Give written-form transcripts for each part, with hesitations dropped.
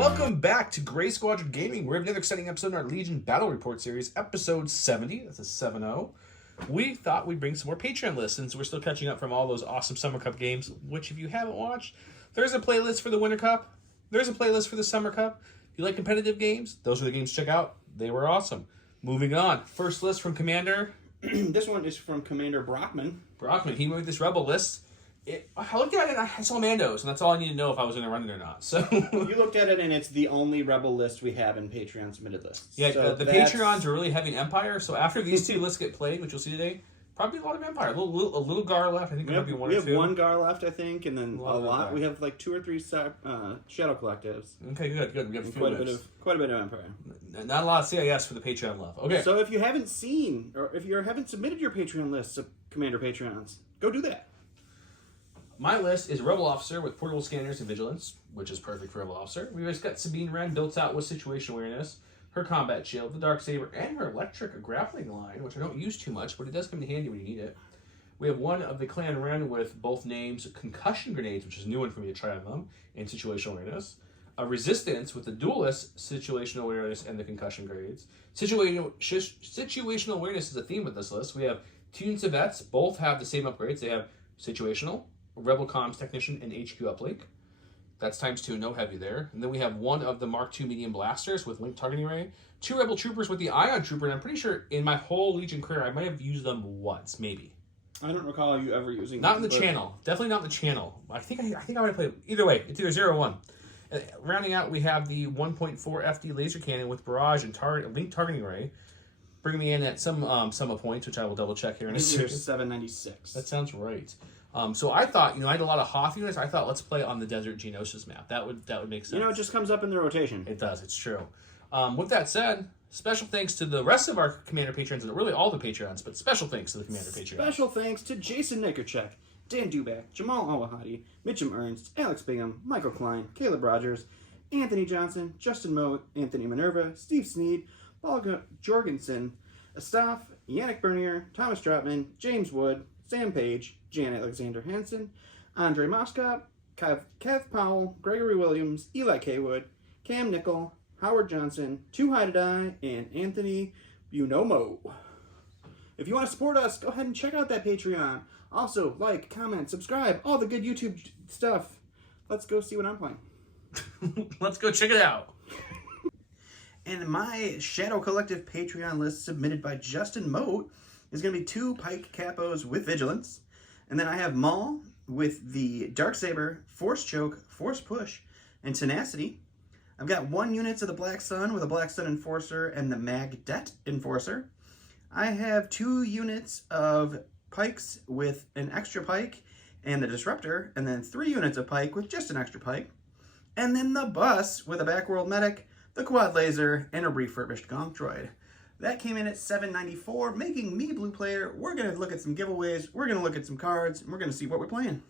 Welcome back to Gray Squadron Gaming. We have another exciting episode in our Legion Battle Report series, episode 70. That's a 7-0. We thought we'd bring some more Patreon lists since we're still catching up from all those awesome Summer Cup games, which if you haven't watched, there's a playlist for the Winter Cup. There's a playlist for the Summer Cup. If you like competitive games, those are the games to check out. They were awesome. Moving on. First list from Commander. This one is from Commander Brockman. He made this Rebel list. I looked at it and I saw Mandos, and that's all I need to know if I was going to run it or not. So You looked at it, and it's the only Rebel list we have in Patreon submitted lists. Yeah, so the Patreons are really heavy in Empire, so after these two lists get played, which you'll see today, probably a lot of Empire. A little Gar left. I think there might be one or two. We have one Gar left, I think, and then a lot. Empire. We have like 2 or 3 Shadow Collectives. Okay, good. We have quite a bit of Empire. Not a lot of CIS for the Patreon left. Okay. So if you haven't seen, or if you haven't submitted your Patreon lists of Commander Patreons, go do that. My list is Rebel Officer with portable scanners and vigilance, which is perfect for Rebel Officer. We've just got Sabine Wren built out with situation awareness, her combat shield, the Dark Saber, and her electric grappling line, which I don't use too much, but it does come in handy when you need it. We have one of the Clan Wren with both names concussion grenades, which is a new one for me to try on them, and situational awareness. A Resistance with the duelist situational awareness and the concussion grades. Situational awareness is a theme with this list. We have 2 units of vets, both have the same upgrades. They have situational, Rebel Comms Technician, and HQ Uplink. That's ×2, no heavy there. And then we have one of the Mark II medium blasters with linked targeting array. 2 Rebel Troopers with the Ion Trooper, and I'm pretty sure in my whole Legion career, I might have used them once, maybe. I don't recall you ever using them. Not in the channel. Definitely not in the channel. I think I might have played either way. It's either 0 or 1. Rounding out, we have the 1.4 FD laser cannon with barrage and linked targeting array. Bringing me in at some points, which I will double check here in a second. 796. That sounds right. So I thought, I had a lot of Hoth units. I thought, let's play on the Desert Geonosis map. That would make sense. It just comes up in the rotation. It does. It's true. With that said, special thanks to the rest of our Commander Patrons, and really all the Patreons, but special thanks to the Commander Patreons. Special thanks to Jason Nikerchek, Dan Dubak, Jamal Alwahadi, Mitchum Ernst, Alex Bingham, Michael Klein, Caleb Rogers, Anthony Johnson, Justin Moe, Anthony Minerva, Steve Sneed, Paul Jorgensen, Astaf, Yannick Bernier, Thomas Trotman, James Wood, Sam Page, Jan Alexander Hansen, Andre Moskop, Kev Powell, Gregory Williams, Eli Kaywood, Cam Nickel, Howard Johnson, Too High to Die, and Anthony Bunomo. If you want to support us, go ahead and check out that Patreon. Also, like, comment, subscribe, all the good YouTube stuff. Let's go see what I'm playing. Let's go check it out. And my Shadow Collective Patreon list submitted by Justin Moat is going to be 2 Pike Capos with Vigilance. And then I have Maul with the Dark Saber, Force Choke, Force Push, and Tenacity. I've got 1 unit of the Black Sun with a Black Sun Enforcer and the Magdet Enforcer. I have 2 units of Pikes with an extra Pike and the Disruptor, and then 3 units of Pike with just an extra Pike. And then the Bus with a Backworld Medic, the Quad Laser, and a refurbished Gonk Droid. That came in at 794, making me blue player. We're going to look at some giveaways, we're going to look at some cards, and we're going to see what we're playing.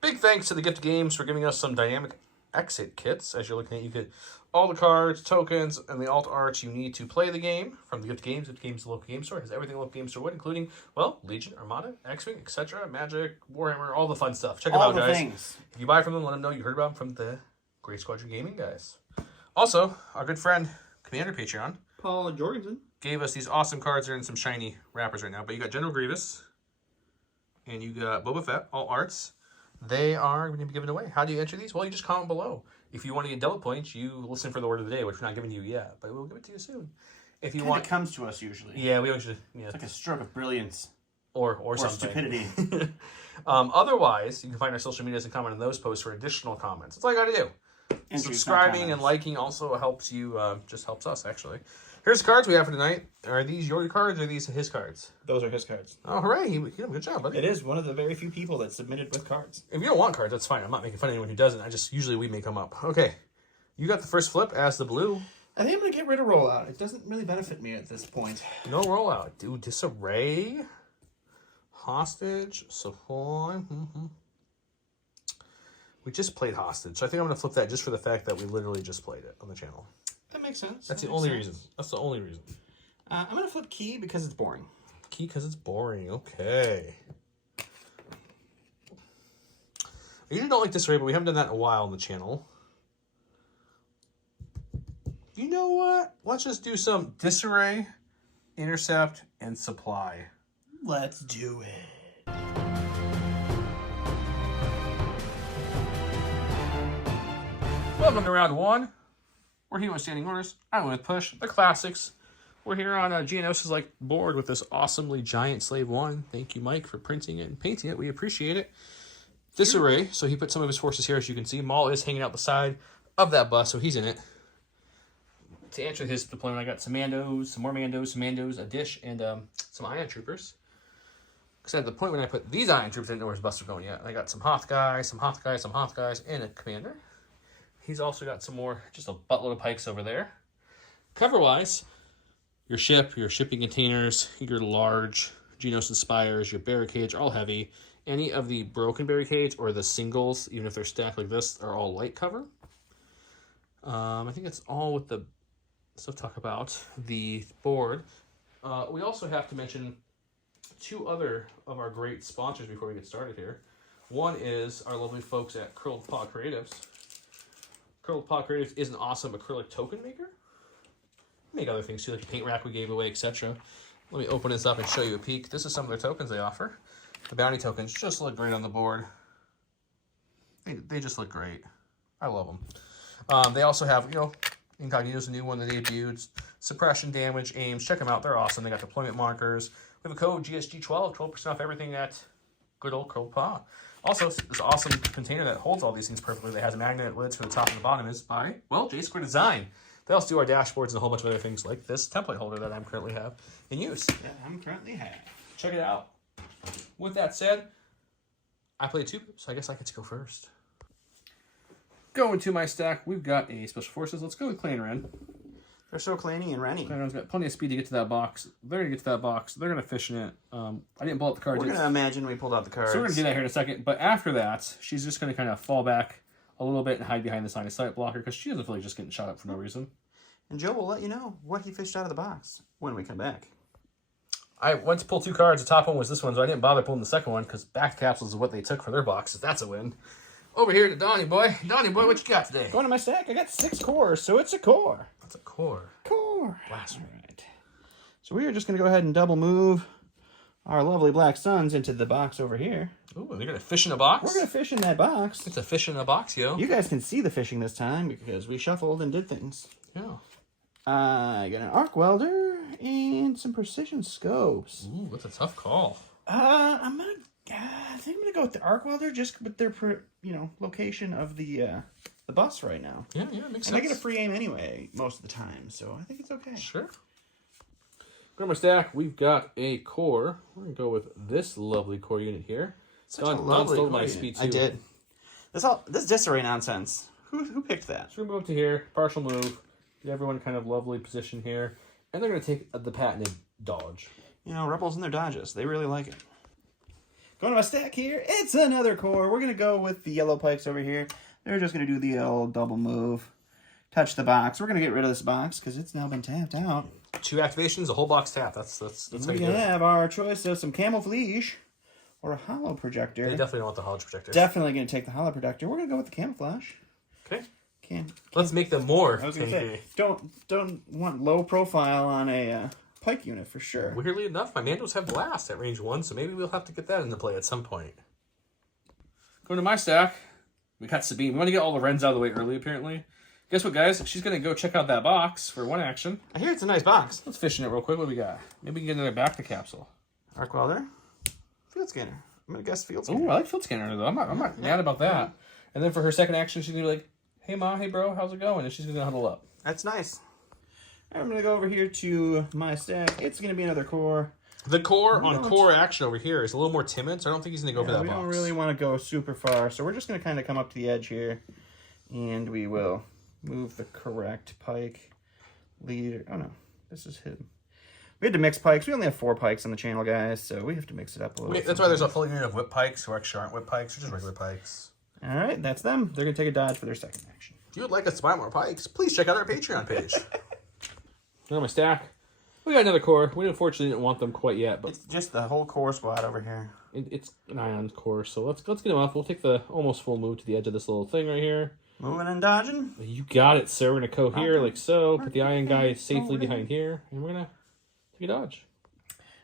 Big thanks to the Gift Games for giving us some dynamic exit kits. As you're looking at, you get all the cards, tokens, and the alt art you need to play the game from the Gift Games. Gift Games, the local game store, has everything a local game store would, including, well, Legion, Armada, X-Wing, etc., Magic, Warhammer, all the fun stuff. Check them out, guys. Things. If you buy from them, let them know you heard about them from the Gray Squadron Gaming guys. Also, our good friend, Commander Patreon, Paul Jorgensen, gave us these awesome cards. They're in some shiny wrappers right now. But you got General Grievous, and you got Boba Fett, all arts. They are going to be given away. How do you enter these? Well, you just comment below. If you want to get double points, you listen for the word of the day, which we're not giving you yet, but we'll give it to you soon. If you want, it comes to us usually. Yeah, we usually. Yeah. It's like a stroke of brilliance. Or something. Stupidity. Otherwise, you can find our social medias and comment on those posts for additional comments. That's all you got to do. And subscribing and liking also helps you, just helps us, actually. Here's the cards we have for tonight. Are these your cards or are these his cards? Those are his cards. Oh, hooray. Good job, buddy. It is one of the very few people that submitted with cards. If you don't want cards, that's fine. I'm not making fun of anyone who doesn't. Usually we make them up. Okay. You got the first flip as the blue. I think I'm going to get rid of rollout. It doesn't really benefit me at this point. No rollout. Dude, disarray. Hostage. Savoy. We just played Hostage. So I think I'm going to flip that just for the fact that we literally just played it on the channel. That makes sense. That's the only reason. That's the only reason. I'm going to flip Key because it's boring. Key because it's boring. Okay. I usually don't like disarray, but we haven't done that in a while on the channel. let's just do some disarray, intercept, and supply. Let's do it. Welcome to round one. We're here with standing orders. I'm with push. The classics. We're here on Geonosis like board with this awesomely giant Slave 1. Thank you, Mike, for printing it and painting it. We appreciate it. Disarray. So he put some of his forces here, as you can see. Maul is hanging out the side of that bus, so he's in it. To answer his deployment, I got some Mandos, some more Mandos, a dish, and some Ion Troopers. Because at the point when I put these Ion Troopers, I didn't know where his busts were going yet. I got some Hoth guys, some Hoth guys, and a Commander. He's also got some more, just a buttload of pikes over there. Cover-wise, your ship, your shipping containers, your large Geonosis spires, your barricades are all heavy. Any of the broken barricades or the singles, even if they're stacked like this, are all light cover. I think that's all with the stuff to talk about. The board. We also have to mention two other of our great sponsors before we get started here. One is our lovely folks at Curled Paw Creatives. Curled Paw Creatives is an awesome acrylic token maker. Make other things too, like the paint rack we gave away, etc. Let me open this up and show you a peek. This is some of their tokens they offer. The bounty tokens just look great on the board. They just look great. I love them. They also have, Incognito's a new one that debuted. Suppression, damage, aims. Check them out. They're awesome. They got deployment markers. We have a code GSG12, 12% off everything at good old Curled Paw. Also, this awesome container that holds all these things perfectly that has magnet lids for the top and the bottom is by, J Square Design. They also do our dashboards and a whole bunch of other things like this template holder that I'm currently have in use. Yeah, I'm currently have. Check it out. With that said, I played two, so I guess I get to go first. Going to my stack, we've got a Special Forces. Let's go with Clan Ren. They're so clanny and renny. Clan Ren's got plenty of speed to get to that box. They're going to get to that box. They're going to fish in it. I didn't pull out the cards. We're going to imagine we pulled out the cards. So we're going to do that here in a second. But after that, she's just going to kind of fall back a little bit and hide behind the line of sight blocker because she doesn't feel like just getting shot up for no reason. And Joe will let you know what he fished out of the box when we come back. I went to pull two cards. The top one was this one, so I didn't bother pulling the second one because back capsules is what they took for their boxes. That's a win. Over here to Donnie Boy. Donnie Boy, what you got today? Going to my stack, I got 6 cores, so it's a core. That's a core. Core. Blast. All right. So we are just going to go ahead and double move our lovely black suns into the box over here. Ooh, they're going to fish in a box? We're going to fish in that box. It's a fish in a box, yo. You guys can see the fishing this time because we shuffled and did things. Yeah. I got an arc welder and some precision scopes. Ooh, that's a tough call. I think I'm gonna go with the arc welder just with their location of the bus right now. Yeah, makes sense. And I get a free aim anyway most of the time, so I think it's okay. Sure. Grab my stack. We've got a core. We're gonna go with this lovely core unit here. Such a lovely core my unit. speed too. I did. This disarray nonsense. Who picked that? So we're gonna move to here. Partial move. Get everyone kind of lovely position here. And they're going to take the patented dodge. Rebels and their dodges. They really like it. Going to my stack here. It's another core. We're going to go with the yellow pikes over here. They're just going to do the old double move. Touch the box. We're going to get rid of this box because it's now been tapped out. 2 activations, a whole box tap. That's how you do it. We have our choice of some camouflage or a hollow projector. They definitely don't want the hollow projector. Definitely going to take the hollow projector. We're going to go with the camouflage. Okay. Let's make them more. I was going to say, don't want low profile on a pike unit for sure. Weirdly enough, my Mandos have blast at range 1, so maybe we'll have to get that into play at some point. Going to my stack, we got Sabine. We want to get all the Rens out of the way early, apparently. Guess what, guys? She's going to go check out that box for one action. I hear it's a nice box. Let's fish in it real quick. What do we got? Maybe we can get another back to capsule. Arc welder. Field scanner. I'm going to guess field scanner. Oh, I like field scanner, though. I'm not mad about that. And then for her second action, she's going to be like, hey, Ma, hey, bro, how's it going? And she's going to huddle up. That's nice. I'm going to go over here to my stack. It's going to be another core. The core on core action over here is a little more timid, so I don't think he's going to go for that box. We don't really want to go super far, so we're just going to kind of come up to the edge here. And we will move the correct pike leader. Oh, no. This is him. We had to mix pikes. We only have 4 pikes on the channel, guys, so we have to mix it up a little. That's why there's a full unit of whip pikes, who actually aren't whip pikes, they're just regular pikes. All right, that's them. They're going to take a dodge for their second action. If you would like us to buy more pikes, please check out our Patreon page. On my stack, we got another core. We unfortunately didn't want them quite yet, but it's just the whole core squad over here. It's an ion core, so let's get them up. We'll take the almost full move to the edge of this little thing right here. Moving and dodging. You got it, sir. We're going to cohere like so. Put the iron guy safely behind here. And we're going to take a dodge.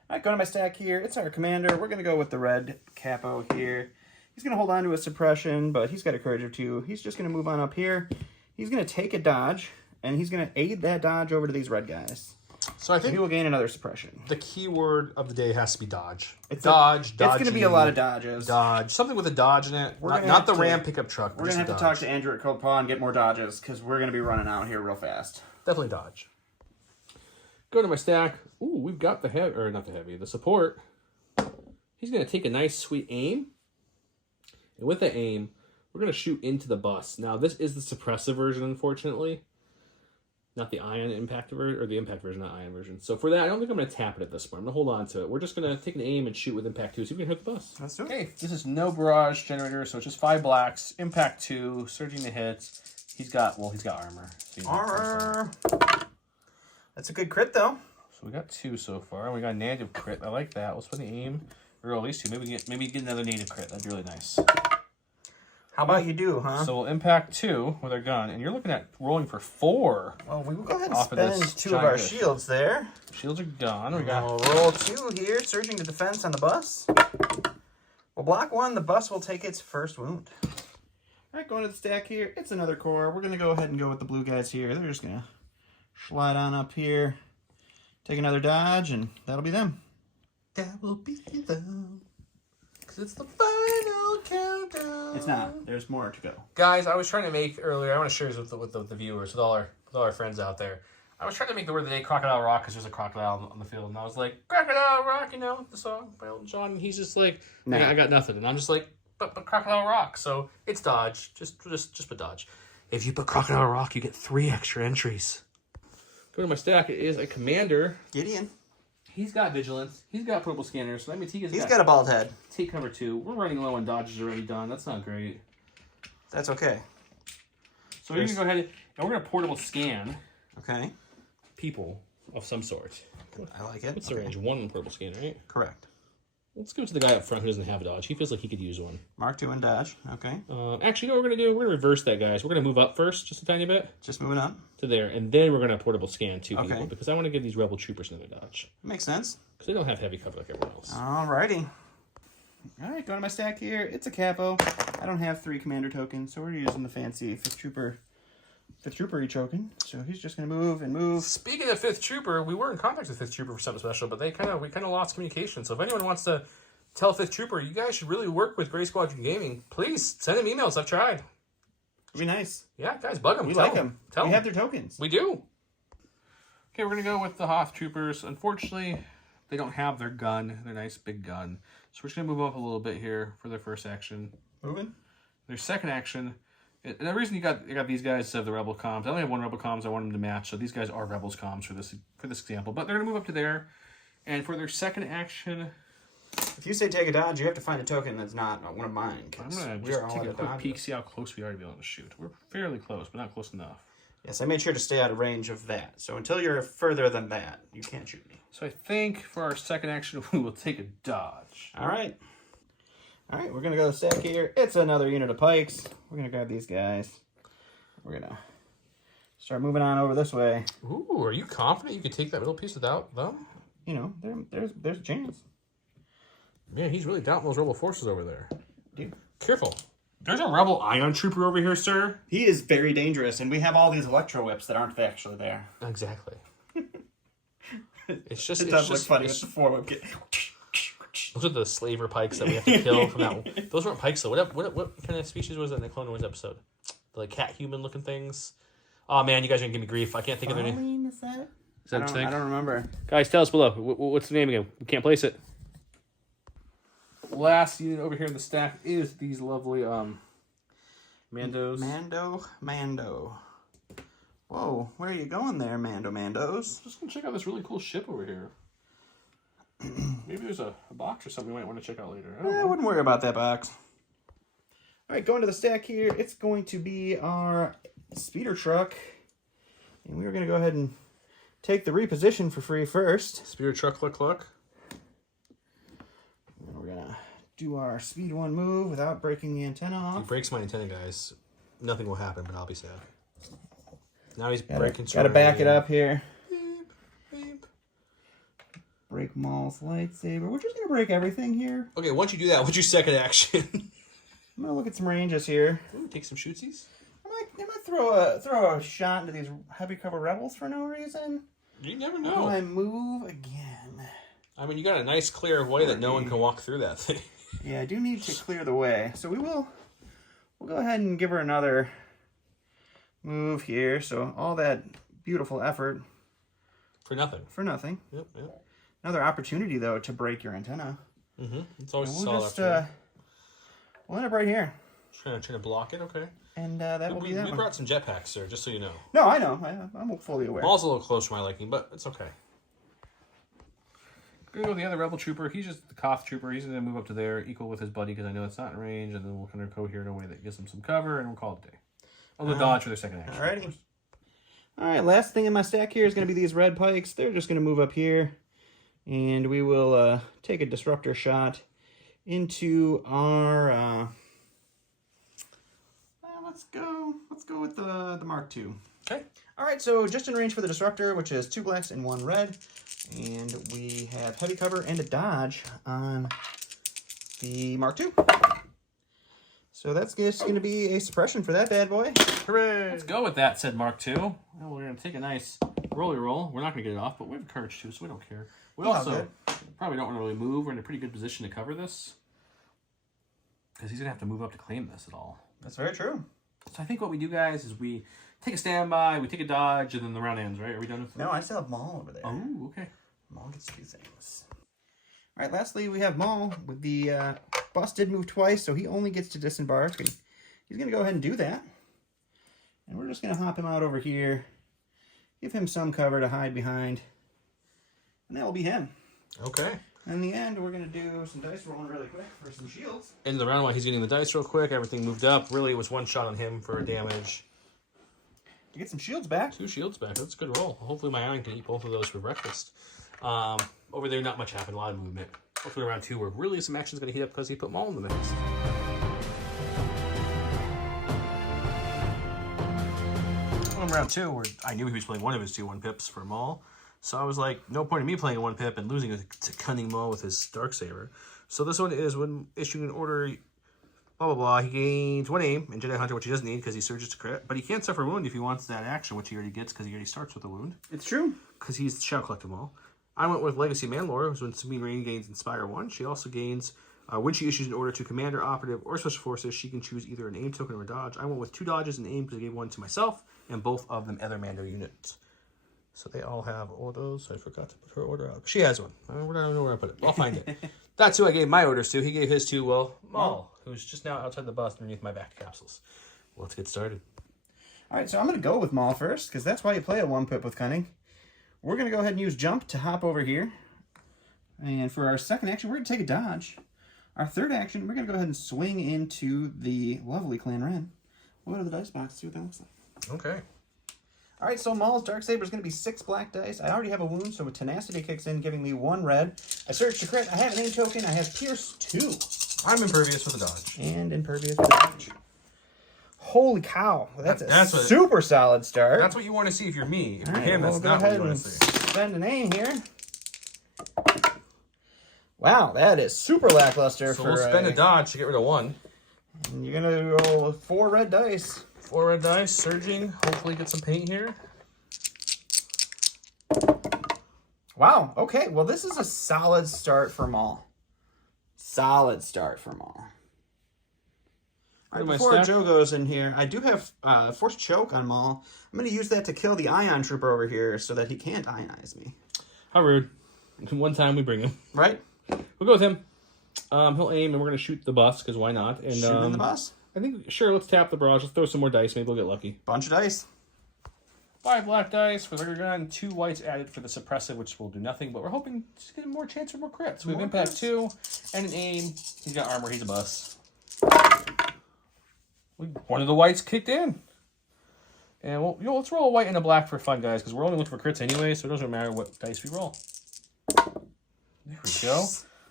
All right, going to my stack here. It's our commander. We're going to go with the red capo here. He's going to hold on to his suppression, but he's got a courage of 2. He's just going to move on up here. He's going to take a dodge, and he's going to aid that dodge over to these red guys. So I think he will gain another suppression. The key word of the day has to be dodge. It's dodge. It's going to be a lot of dodges. Dodge. Something with a dodge in it. Not the Ram pickup truck. We're going to have to talk to Andrew at Cold Paw and get more dodges because we're going to be running out here real fast. Definitely dodge. Go to my stack. Ooh, we've got the heavy, or not the heavy, the support. He's going to take a nice, sweet aim. And with the aim, we're going to shoot into the bus. Now, this is the suppressive version, unfortunately. Not the ion impact version, or the impact version, not ion version. So for that, I don't think I'm going to tap it at this point. I'm going to hold on to it. We're just going to take an aim and shoot with impact 2, so we can hit the bus. Let's do it. Okay, this is no barrage generator, so it's just 5 blacks, impact 2, surging the hits. He's got armor. So armor. That's a good crit, though. So we got 2 so far. We got a native crit. I like that. Let's put the aim, or at least 2. Maybe get another native crit. That'd be really nice. How about you do, huh? So we'll impact 2 with our gun, and you're looking at rolling for 4. Well, we will go ahead and Off of spend 2 of our shields there. Shields are gone. We got roll 2 here, surging to defense on the bus. We'll block 1. The bus will take its first wound. All right, going to the stack here. It's another core. We're going to go ahead and go with the blue guys here. They're just going to slide on up here, take another dodge, and that'll be them. That will be them. Because it's the final countdown. It's not. There's more to go. Guys, I was trying to make earlier, I want to share this with the viewers, with all our friends out there. I was trying to make the word of the day Crocodile Rock because there's a crocodile on the field. And I was like, Crocodile Rock, you know, the song by Elton John. And he's just like, nah. I got nothing. And I'm just like, but Crocodile Rock. So it's dodge. Just put dodge. If you put Crocodile Rock, you get 3 extra entries. Go to my stack. It is a commander. Gideon. He's got vigilance. He's got purple scanners. So that means he's got a bald head. Take cover 2. We're running low on dodges already done. That's not great. That's okay. So we're going to go ahead and we're going to portable scan. Okay. People of some sort. I like it. What's the range? 1 purple scan, right? Correct. Let's go to the guy up front who doesn't have a dodge. He feels like he could use one. Mark 2 and dodge. Okay. Actually, you know what we're going to do? We're going to reverse that, guys. We're going to move up first, just a tiny bit. Just moving up. To there. And then we're going to portable scan 2 people. Because I want to give these rebel troopers another dodge. Makes sense. Because they don't have heavy cover like everyone else. Alrighty. Alright, going to my stack here. It's a capo. I don't have 3 commander tokens, so we're using the fancy 5th trooper token. So he's just going to move and move. Speaking of 5th Trooper, we were in contact with 5th Trooper for something special, but we kind of lost communication. So if anyone wants to tell 5th Trooper, you guys should really work with Gray Squadron Gaming, please send them emails. I've tried. It'd be nice. Yeah, guys, bug them. We like them. We have their tokens. We do. Okay, we're going to go with the Hoth Troopers. Unfortunately, they don't have their gun, their nice big gun. So we're just going to move up a little bit here for their first action. Moving. Their second action, and the reason you got these guys to have the Rebel comms, I only have 1 Rebel comms I want them to match, so these guys are Rebels comms for this example. But they're going to move up to there, and for their second action... If you say take a dodge, you have to find a token that's not one of mine. I'm going to just take a quick peek, see how close we are to be able to shoot. We're fairly close, but not close enough. Yes, I made sure to stay out of range of that. So until you're further than that, you can't shoot me. So I think for our second action, we will take a dodge. All right. All right, we're going to go to the stack here. It's another unit of pikes. We're going to grab these guys. We're going to start moving on over this way. Ooh, are you confident you could take that middle piece without them? You know, there's a chance. Man, he's really doubting those rebel forces over there. Dude. Careful. There's a rebel ion trooper over here, sir. He is very dangerous, and we have all these electro whips that aren't actually there. Exactly. It's just... It does look funny with the 4-whip kit. Those are the slaver pikes that we have to kill from that one. Those weren't pikes, though. What kind of species was that in the Clone Wars episode? The like, cat-human looking things? Oh, man, you guys are going to give me grief. I can't think of their name. Is that it? Is that what you think? I don't remember. Guys, tell us below. What's the name again? We can't place it. Last unit over here in the stack is these lovely Mandos. Mando. Whoa, where are you going there, Mandos? Just gonna check out this really cool ship over here. Maybe there's a box or something we might want to check out later. I wouldn't worry about that box. All right, going to the stack here. It's going to be our speeder truck. And we're going to go ahead and take the reposition for free first. Speeder truck, cluck. And we're going to do our speed 1 move without breaking the antenna off. He breaks my antenna, guys. nothing will happen, but I'll be sad. Now he's Gotta breaking. back it up here. Beep, beep. Break Maul's lightsaber. We're just gonna break everything here. Okay, once you do that, what's your second action? I'm gonna look at some ranges here. Ooh, take some shootsies. I might throw a shot into these heavy cover rebels for no reason. You never Will know. I move again? I mean, you got a nice clear way that no one can walk through that thing. Yeah, I do need to clear the way. So we'll go ahead and give her another move here. So all that beautiful effort For nothing. for nothing. Yep, yep. Another opportunity though to break your antenna. Mm-hmm. It's always And a we'll solid just opportunity. we'll end up right here. Trying to block it, okay. And that will We be that one. brought some jetpacks, sir, just so you know. No, I know. I'm fully aware. Maul's a little close for my liking, but it's okay. Gonna go with the other rebel trooper. He's just the Koth trooper. He's gonna move up to there, equal with his buddy, because I know it's not in range, and then we'll kind of go here in a way that gives him some cover, and we'll call it a day. I'll go dodge for their second action. Alrighty. Alright, last thing in my stack here is going to be these red pikes. They're just going to move up here. And we will take a disruptor shot into our... let's go with the Mark II. Okay. Alright, so just in range for the disruptor, which is 2 blacks and 1 red. And we have heavy cover and a dodge on the Mark II. So that's just going to be a suppression for that bad boy. Hooray! Let's go with that, said Mark II. Well, we're going to take a nice rolly roll. We're not going to get it off, but we have courage too, so we don't care. We also probably don't want to really move. We're in a pretty good position to cover this. Because he's going to have to move up to claim this at all. That's very true. So I think what we do, guys, is we take a standby, we take a dodge, and then the round ends, right? Are we done with that? No, I still have Maul over there. Oh, okay. Maul gets to do things. Alright, lastly, we have Maul with the bus did move twice, so he only gets to disembark. And he's going to go ahead and do that. And we're just going to hop him out over here. Give him some cover to hide behind. And that will be him. Okay. In the end, we're going to do some dice rolling really quick for some shields. End of the round while he's getting the dice real quick. Everything moved up. Really, it was one shot on him for damage. To get some shields back. 2 shields back. That's a good roll. Hopefully my iron can eat both of those for breakfast. Over there, not much happened. A lot of movement. Hopefully round 2, where really some action's going to heat up because he put Maul in the mix. On round 2, where I knew he was playing one of his 2 1-pips for Maul. So I was like, no point in me playing a 1-pip and losing to Cunning Maul with his Dark Saber. So this one is when issuing an order, blah, blah, blah. He gains 1 aim in Jedi Hunter, which he doesn't need because he surges to crit. But he can't suffer a wound if he wants that action, which he already gets because he already starts with a wound. It's true. Because he's Shadow Collective Maul. I went with Legacy Mandalore, who's when Sabine Rain gains Inspire 1. She also gains, when she issues an order to Commander, Operative, or Special Forces, she can choose either an aim token or a dodge. I went with 2 dodges and aim because I gave 1 to myself, and both of them other Mando units. So they all have orders. I forgot to put her order out. She has one. I don't know where I put it. I'll find it. That's who I gave my orders to. He gave his to, well, Maul, who's just now outside the bus underneath my back capsules. Well, let's get started. Alright, so I'm going to go with Maul first, because that's why you play a 1-pip with Cunning. We're going to go ahead and use Jump to hop over here. And for our second action, we're going to take a dodge. Our third action, we're going to go ahead and swing into the lovely Clan Ren. We'll go to the dice box, see what that looks like. Okay. Alright, so Maul's Dark Saber is going to be 6 black dice. I already have a wound, so Tenacity kicks in, giving me 1 red. I search to crit. I have an aim token. I have Pierce 2. I'm impervious with a dodge. And Impervious with a dodge. Holy cow. That's a what- super solid start. That's what you want to see if you're me. If you're Alright, him, we'll that's go not what ahead you want and to see. spend an aim here. Wow, that is super lackluster. So for we'll spend a dodge to get rid of 1. And you're going to roll 4 red dice. 4 red dice, surging. Hopefully get some paint here. Wow, okay. Well, this is a solid start for Maul. Solid start for Maul. All right, before Joe goes in here, I do have Force Choke on Maul. I'm going to use that to kill the Ion Trooper over here so that he can't ionize me. How rude. One time we bring him. Right? We'll go with him. He'll aim, and we're going to shoot the bus, because why not? And, Shoot in the bus? I think, sure, let's tap the barrage. Let's throw some more dice. Maybe we'll get lucky. Bunch of dice. 5 black dice for the regular gun, 2 whites added for the suppressive, which will do nothing, but we're hoping to get more chance for more crits. We have More impact crits. 2 and an aim. He's got armor. He's a bus. One of the whites kicked in. And we'll, let's roll a white and a black for fun, guys, because we're only looking for crits anyway, so it doesn't matter what dice we roll. There we go.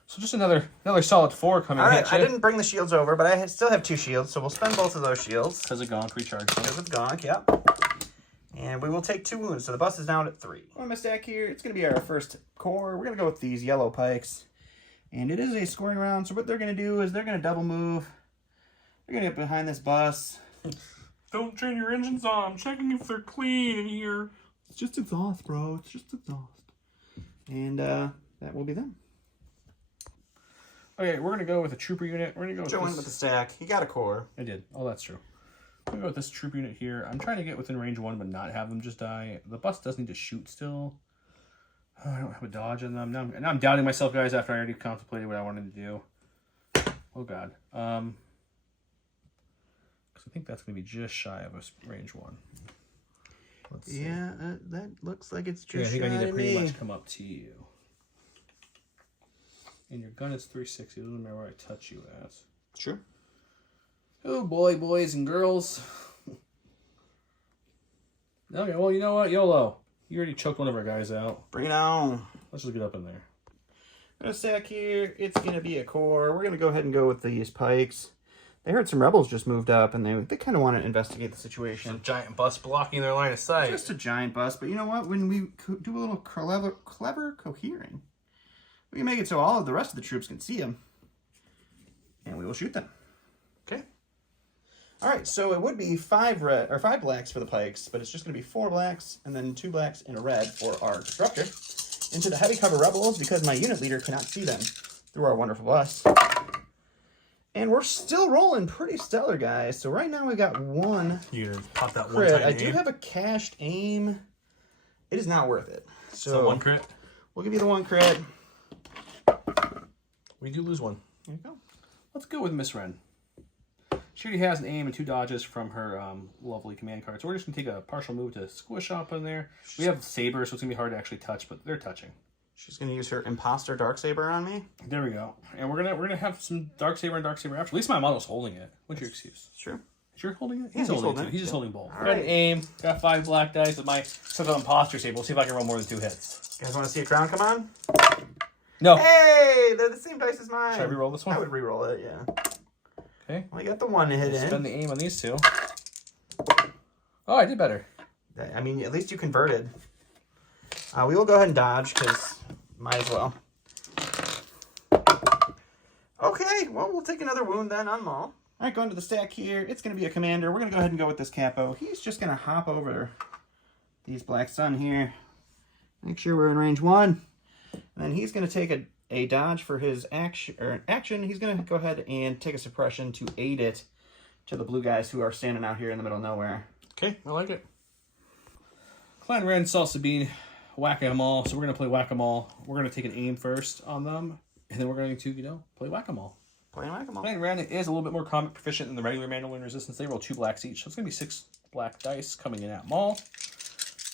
So just another solid 4 coming All at right, you. I didn't bring the shields over, but I still have 2 shields, so we'll spend both of those shields. Because of Gonk, recharge. Because of Gonk, yep. And we will take 2 wounds, so the bus is down at 3. On my stack here, it's going to be our first core. We're going to go with these yellow pikes. And it is a scoring round, so what they're going to do is they're going to double move. They're going to get behind this bus. Don't turn your engines on. I'm checking if they're clean in here. It's just exhaust, bro. It's just exhaust. And that will be them. Okay, we're going to go with a trooper unit. We're going to go with Joe this. went with the stack. He got a core. I did. Oh, that's true. I'm going to go with this troop unit here. I'm trying to get within range 1, but not have them just die. The bus does need to shoot still. Oh, I don't have a dodge in them. Now I'm doubting myself, guys, after I already contemplated what I wanted to do. Oh, God. Because I think that's going to be just shy of a range 1. Let's see. Yeah, that looks like it's just Yeah, I think I need to shy pretty me. much come up to you. And your gun is 360. It doesn't matter where I touch you at. Sure. Oh boy, boys and girls. Okay, well, you know what? YOLO. You already choked one of our guys out. Bring it on. Let's just get up in there. Gonna stack here. It's gonna be a core. We're gonna go ahead and go with these pikes. They heard some rebels just moved up, and they kind of want to investigate the situation. Giant bus blocking their line of sight. Just a giant bus, but you know what? When we do a little clever cohering, we can make it so all of the rest of the troops can see them, and we will shoot them. Okay. All right, so it would be 5 blacks for the pikes, but it's just going to be 4 blacks and then 2 blacks and a red for our disruptor into the heavy cover rebels because my unit leader cannot see them through our wonderful bus. And we're still rolling pretty stellar, guys. So right now we got 1 You pop that one crit. tiny I do aim. have a cached aim. It is not worth it. So 1 crit. We'll give you the 1 crit. We do lose 1. There you go. Let's go with Miss Wren. She already has an aim and 2 dodges from her lovely command card. So we're just going to take a partial move to squish up in there. We have Saber, so it's going to be hard to actually touch, but they're touching. She's going to use her imposter Dark Saber on me. There we go. And we're gonna have some Dark Saber and Dark Saber after. At least my model's holding it. What's your excuse? Sure. You're holding it? Yeah, he's holding it it. too. He's just Yeah. holding both. All Got right. an aim. Got 5 black dice with my so-called imposter Saber. We'll see if I can roll more than 2 hits. You guys want to see a crown come on? No. Hey, they're the same dice as mine. Should I re-roll this one? I would re-roll it, yeah. Okay. Well, I got the 1 hit in. Spend the aim on these 2. Oh, I did better. I mean, at least you converted. We will go ahead and dodge, because might as well. Okay, well, we'll take another wound then on Maul. All right, going to the stack here. It's going to be a commander. We're going to go ahead and go with this capo. He's just going to hop over these Black Sun here. Make sure we're in range 1. And then he's going to take a dodge for his action. He's going to go ahead and take a suppression to aid it to the blue guys who are standing out here in the middle of nowhere. Okay, I like it. Clan Ren saw Sabine whack-a-mole, so we're going to play whack-a-mole. We're going to take an aim first on them, and then we're going to, play whack-a-mole. Playing whack-a-mole. Clan Ren is a little bit more combat proficient than the regular Mandalorian Resistance. They roll 2 blacks each, so it's going to be 6 black dice coming in at Maul.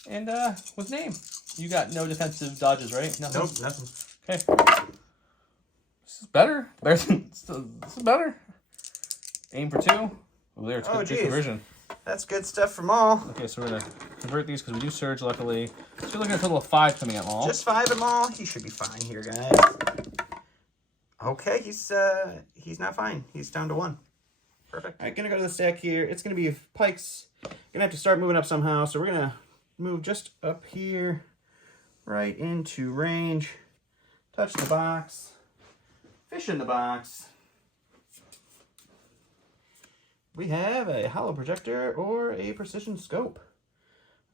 And with name, you got no defensive dodges, right? Nothing? Nope, nothing. Okay. This is better. This is better. Aim for 2. Oh, there, it's good, good conversion. That's good stuff for Maul. Okay, so we're going to convert these because we do surge, luckily. So you're looking at a total of 5 coming at Maul. Just 5 at Maul. He should be fine here, guys. Okay, he's not fine. He's down to 1. Perfect. All right, gonna go to the stack here. It's gonna be pikes. Gonna have to start moving up somehow. So we're gonna move just up here, right into range. Touch the box. Fish in the box. We have a hollow projector or a precision scope.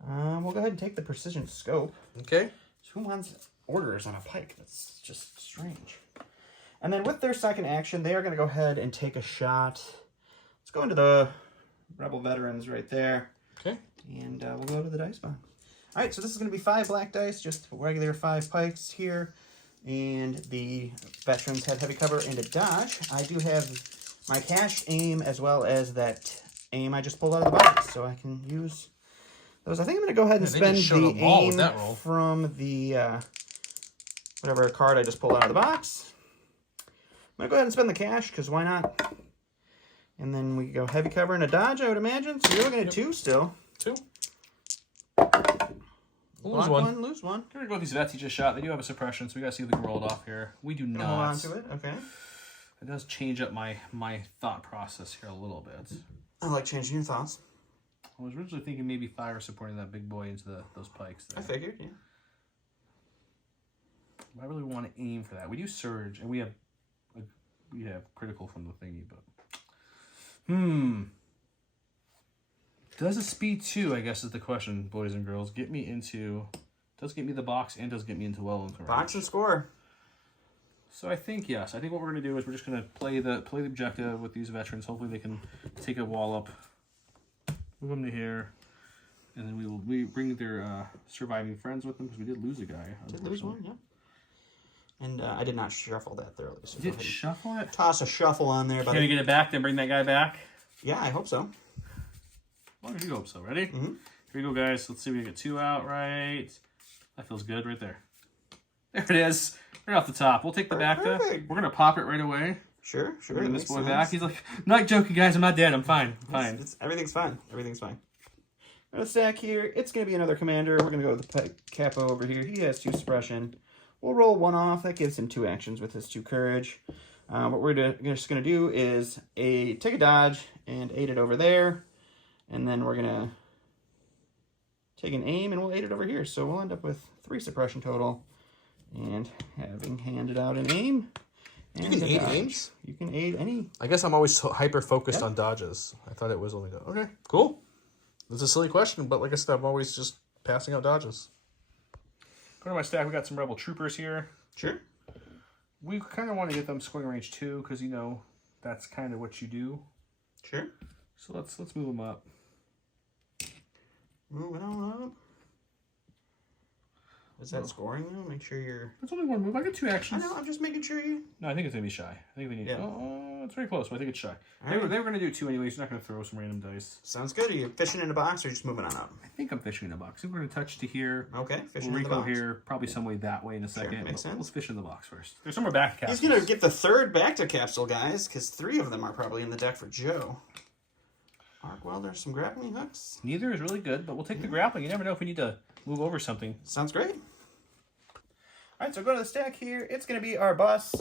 We'll go ahead and take the precision scope. Okay. Who wants orders on a pike? That's just strange. And then with their second action, they are going to go ahead and take a shot. Let's go into the Rebel Veterans right there. Okay. And we'll go to the dice box. All right, so this is going to be 5 black dice, just regular 5 pikes here. And the Veterans had heavy cover and a dodge. I do have my cash aim as well as that aim I just pulled out of the box, so I can use those. I think I'm going to go ahead and spend the aim from the whatever card I just pulled out of the box. I'm going to go ahead and spend the cash, because why not? And then we go heavy cover and a dodge, I would imagine. So you're looking at 2 still. 2. Lose Block one. Lose one. I'm gonna go with these vets he just shot. They do have a suppression, so we gotta see if they can roll it off here. We do not. Hold on to it. Okay. It does change up my thought process here a little bit. I like changing your thoughts. I was originally thinking maybe fire supporting that big boy into those pikes there. I figured, yeah. I really want to aim for that. We do surge, and we have critical from the thingy, but does a speed 2, I guess is the question, boys and girls, get me into, does get me the box and does get me into well into range. Box and score. So I think yes. I think what we're gonna do is we're just gonna play the objective with these veterans. Hopefully they can take a wall up, move them to here, and then we bring their surviving friends with them because we did lose a guy. Did lose one, yeah. And I did not shuffle that thoroughly. So Did shuffle it? toss a shuffle on there. Can we get it back? Then bring that guy back. Yeah, I hope so. Well, here you go. So ready? Mm-hmm. Here we go, guys. Let's see if we can get 2 out right. That feels good right there. There it is. Right off the top. We'll take the back though. Perfect. We're gonna pop it right away. Sure. Bring this makes boy sense. back. He's like, not joking, guys. I'm not dead. I'm fine. Fine. Everything's fine. Everything's fine. I'm gonna stack here. It's gonna be another commander. We're gonna go with the capo over here. He has 2 suppression. We'll roll 1 off. That gives him 2 actions with his 2 courage. What we're just gonna do is take a dodge and 8 it over there, and then we're gonna take an aim and we'll 8 it over here. So we'll end up with 3 suppression total. And having handed out an aim. You can aid aims? You can aid any. I guess I'm always hyper focused on dodges. I thought it was only okay, cool. It's a silly question, but like I said, I'm always just passing out dodges. Go to my stack. We got some rebel troopers here. Sure. We kind of want to get them scoring range 2 because you know that's kind of what you do. Sure. So let's move them up. Moving on up. Is that scoring though? Make sure you're. That's only 1 move. I got 2 actions. I know. I'm just making sure you. No, I think it's gonna be shy. I think we need. Yeah. Oh, it's very close, but I think it's shy. Right. They were gonna do 2 anyways. You're not gonna throw some random dice. Sounds good. Are you fishing in a box or just moving on up? I think I'm fishing in a box. I think we're gonna touch to here. Okay, fishing We'll in the Rico box. here, probably some way that way in a second. makes sense. Let's fish in the box first. There's some more back capsules. He's gonna get the 3rd back to capsule, guys, because 3 of them are probably in the deck for Joe. Arc welder, some grappling hooks. Neither is really good, but we'll take the grappling. You never know if we need to move over something. Sounds great. All right, so go to the stack here. It's going to be our bus.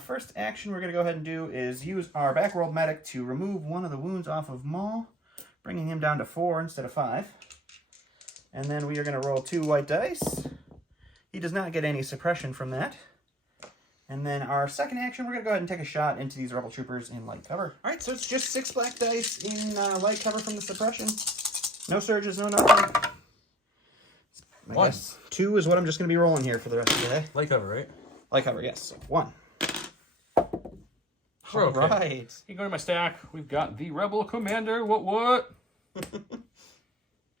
First action we're going to go ahead and do is use our backworld medic to remove 1 of the wounds off of Maul, bringing him down to 4 instead of 5. And then we are going to roll 2 white dice. He does not get any suppression from that. And then our second action, we're going to go ahead and take a shot into these rebel troopers in light cover. All right, so it's just 6 black dice in light cover from the suppression. No surges, no nothing. I guess 2 is what I'm just going to be rolling here for the rest of the day. Light cover, right? Light cover, yes. So 1. We're okay. Right. You go to my stack. We've got the rebel commander. What?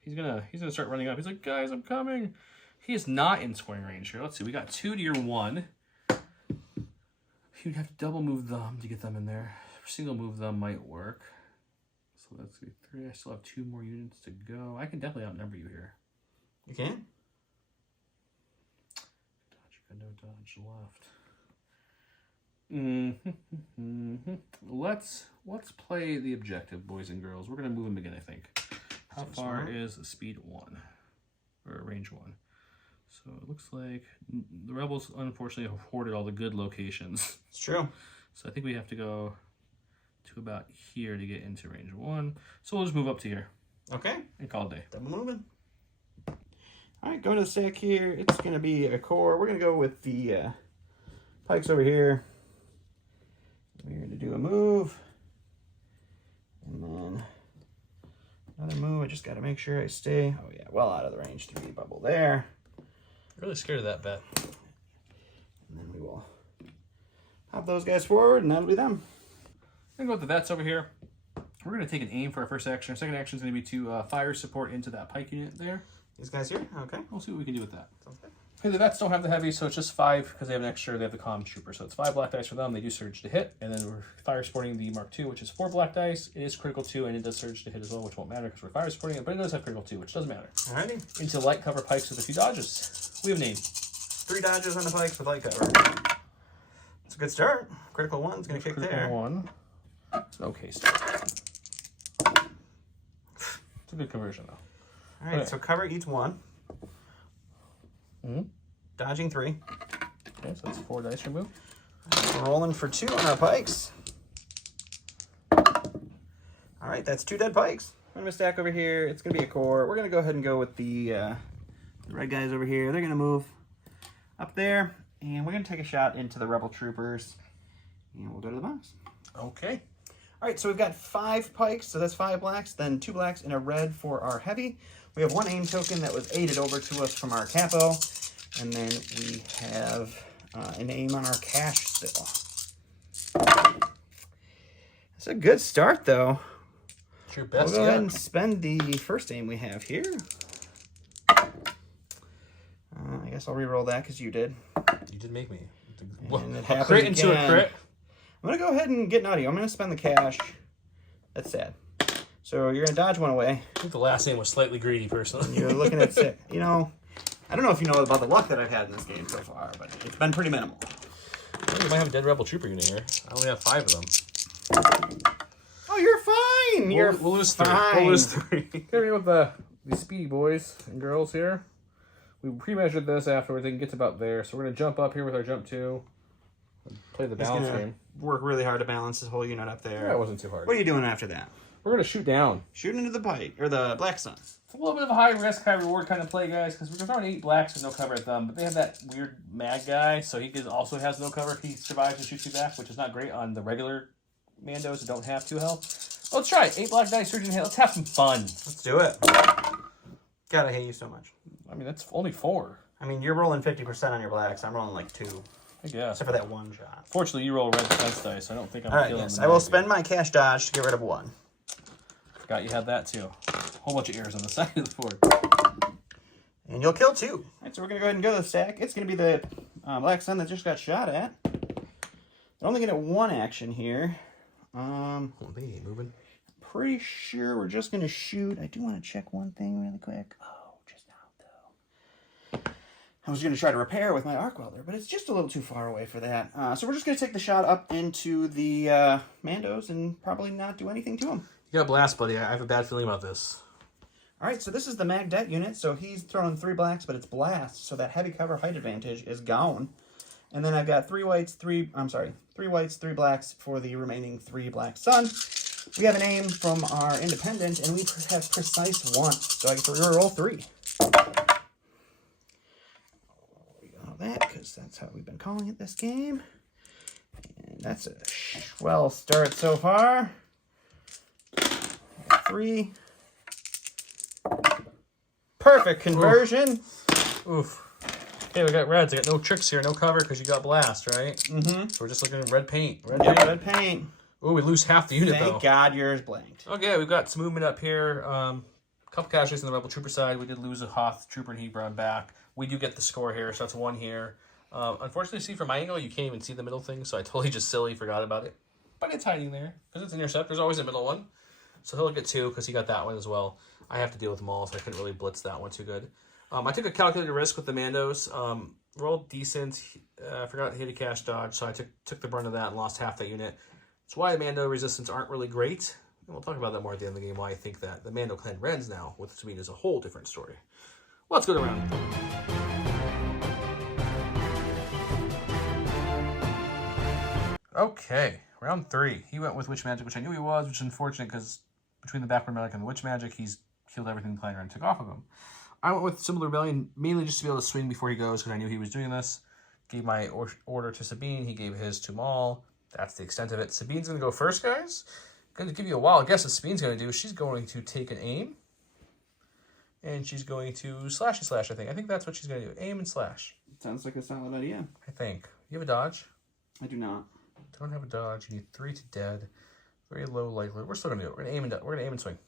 He's gonna start running up. He's like, guys, I'm coming. He is not in scoring range here. Let's see. We got 2 to your 1. You'd have to double move them to get them in there. Single move them might work. So that's 3. I still have 2 more units to go. I can definitely outnumber you here. You can? Dodge, got no dodge left. Let's play the objective, boys and girls. We're gonna move him again, I think. How far is speed 1 or range 1? So it looks like the rebels unfortunately have hoarded all the good locations. It's true. So I think we have to go to about here to get into range 1. So we'll just move up to here. Okay. And call it day. Double moving. All right, going to the stack here. It's going to be a core. We're going to go with the pikes over here. We're going to do a move. And then another move. I just got to make sure I stay, oh yeah, well out of the range 3 bubble there. Really scared of that bet. And then we will pop those guys forward, and that'll be them. I'm going to go with the vets over here. We're going to take an aim for our first action. Our second action is going to be to fire support into that pike unit there. These guys here? Okay. We'll see what we can do with that. Sounds good. Okay, the vets don't have the heavy, so it's just 5 because they have an extra. They have the comm trooper, so it's 5 black dice for them. They do surge to hit, and then we're fire supporting the Mark II, which is 4 black dice. It is critical 2, and it does surge to hit as well, which won't matter because we're fire supporting it, but it does have critical 2, which doesn't matter. Alrighty. Into light cover pikes with a few dodges. We have a name. 3 dodges on the pikes with light cover. It's a good start. Critical 1's going to kick there. 1. It's an okay start. It's a good conversion, though. Alright, so cover each 1. Dodging 3. Okay, so that's 4 dice removed. Rolling for 2 on our pikes. All right, that's 2 dead pikes. I'm going to stack over here. It's going to be a core. We're going to go ahead and go with the red guys over here. They're going to move up there. And we're going to take a shot into the Rebel Troopers. And we'll go to the box. Okay. All right, so we've got 5 pikes, so that's 5 blacks, then 2 blacks and a red for our heavy. We have 1 aim token that was aided over to us from our capo, and then we have an aim on our cash still. It's a good start, though. It's your best We'll go ahead yet. and spend the first aim we have here. I guess I'll re-roll that because you did. You did make me. And it A happens crit into again. a crit. I'm going to go ahead and get nutty. I'm going to spend the cash. That's sad. So you're going to dodge 1 away. I think the last name was slightly greedy, personally. You're looking at 6. You know, I don't know if you know about the luck that I've had in this game so far, but it's been pretty minimal. I think we might have a dead Rebel Trooper unit here. I only have 5 of them. Oh, you're fine. We'll lose 3. fine. We'll lose 3. Gonna be with these speedy boys and girls here. We pre-measured this afterwards. They can get to about there. So we're going to jump up here with our jump 2. Play the balance game. Work really hard to balance this whole unit up there. Yeah, it wasn't too hard. What are you doing after that? We're going to shoot down. Shooting into the pike, or the Black Sun. It's a little bit of a high risk, high reward kind of play, guys, because we're throwing 8 blacks with no cover at them, but they have that weird mag guy, so he also has no cover if he survives and shoots you back, which is not great on the regular Mandos that don't have 2 health. Well, let's try it. 8 black dice, surgeon hit. Let's have some fun. Let's do it. God, I hate you so much. I mean, that's only 4. I mean, you're rolling 50% on your blacks. I'm rolling like 2. I guess. Except for that 1 shot. Fortunately, you roll red defense dice, so I don't think I'm All right, killing yes. the I will mag. spend my cash dodge to get rid of 1. Forgot you had that, too. Whole bunch of errors on the side of the board. And you'll kill 2. All right, so we're going to go ahead and go to the stack. It's going to be the Black Sun that just got shot at. They're only going to get 1 action here. They ain't moving. Pretty sure we're just going to shoot. I do want to check one thing really quick. Oh, just now, though. I was going to try to repair with my arc welder, but it's just a little too far away for that. So we're just going to take the shot up into the Mandos and probably not do anything to them. You got blast, buddy. I have a bad feeling about this. All right, so this is the Magdet unit. So he's throwing 3 blacks, but it's blast. So that heavy cover height advantage is gone. And then I've got 3 whites, 3 whites, 3 blacks for the remaining 3 Black Sun. We have an aim from our independent, and we have precise 1. So I get to reroll 3. We got that, because that's how we've been calling it this game. And that's a swell start so far. 3. Perfect conversion. Oof. Okay, we got reds. I got no tricks here, no cover, because you got blast, right? Mm-hmm. So we're just looking at red paint. Red paint. Oh, we lose half the unit, though. Thank God yours blanked. Okay, we've got some movement up here. Couple casualties on the Rebel Trooper side. We did lose a Hoth Trooper and he brought back. We do get the score here, so that's 1 here. Unfortunately, see, from my angle, you can't even see the middle thing, so I totally just silly forgot about it. But it's hiding there, because it's intercept. There's always a middle one. So he'll get 2, because he got that one as well. I have to deal with Maul, so I couldn't really blitz that one too good. I took a calculated risk with the Mandos. Rolled decent. I forgot to hit a cash dodge, so I took the brunt of that and lost half that unit. That's why the Mando resistance aren't really great. And we'll talk about that more at the end of the game, why I think that the Mando clan rends now with Sabine is a whole different story. Well, let's go to round 3. Okay, round 3. He went with Witch Magic, which I knew he was, which is unfortunate because between the Backward Medic and the Witch Magic, he's killed everything the clan ran took off of him. I went with Symbol Rebellion mainly just to be able to swing before he goes because I knew he was doing this. Gave my order to Sabine. He gave his to Maul. That's the extent of it. Sabine's going to go first, guys. Going to give you a wild guess what Sabine's going to do. She's going to take an aim. And she's going to slashy slash, I think. I think that's what she's going to do. Aim and slash. Sounds like a solid idea. I think. You have a dodge? I do not. Don't have a dodge. You need 3 to dead. Very low likelihood. We're still going to do it. We're going to aim and swing.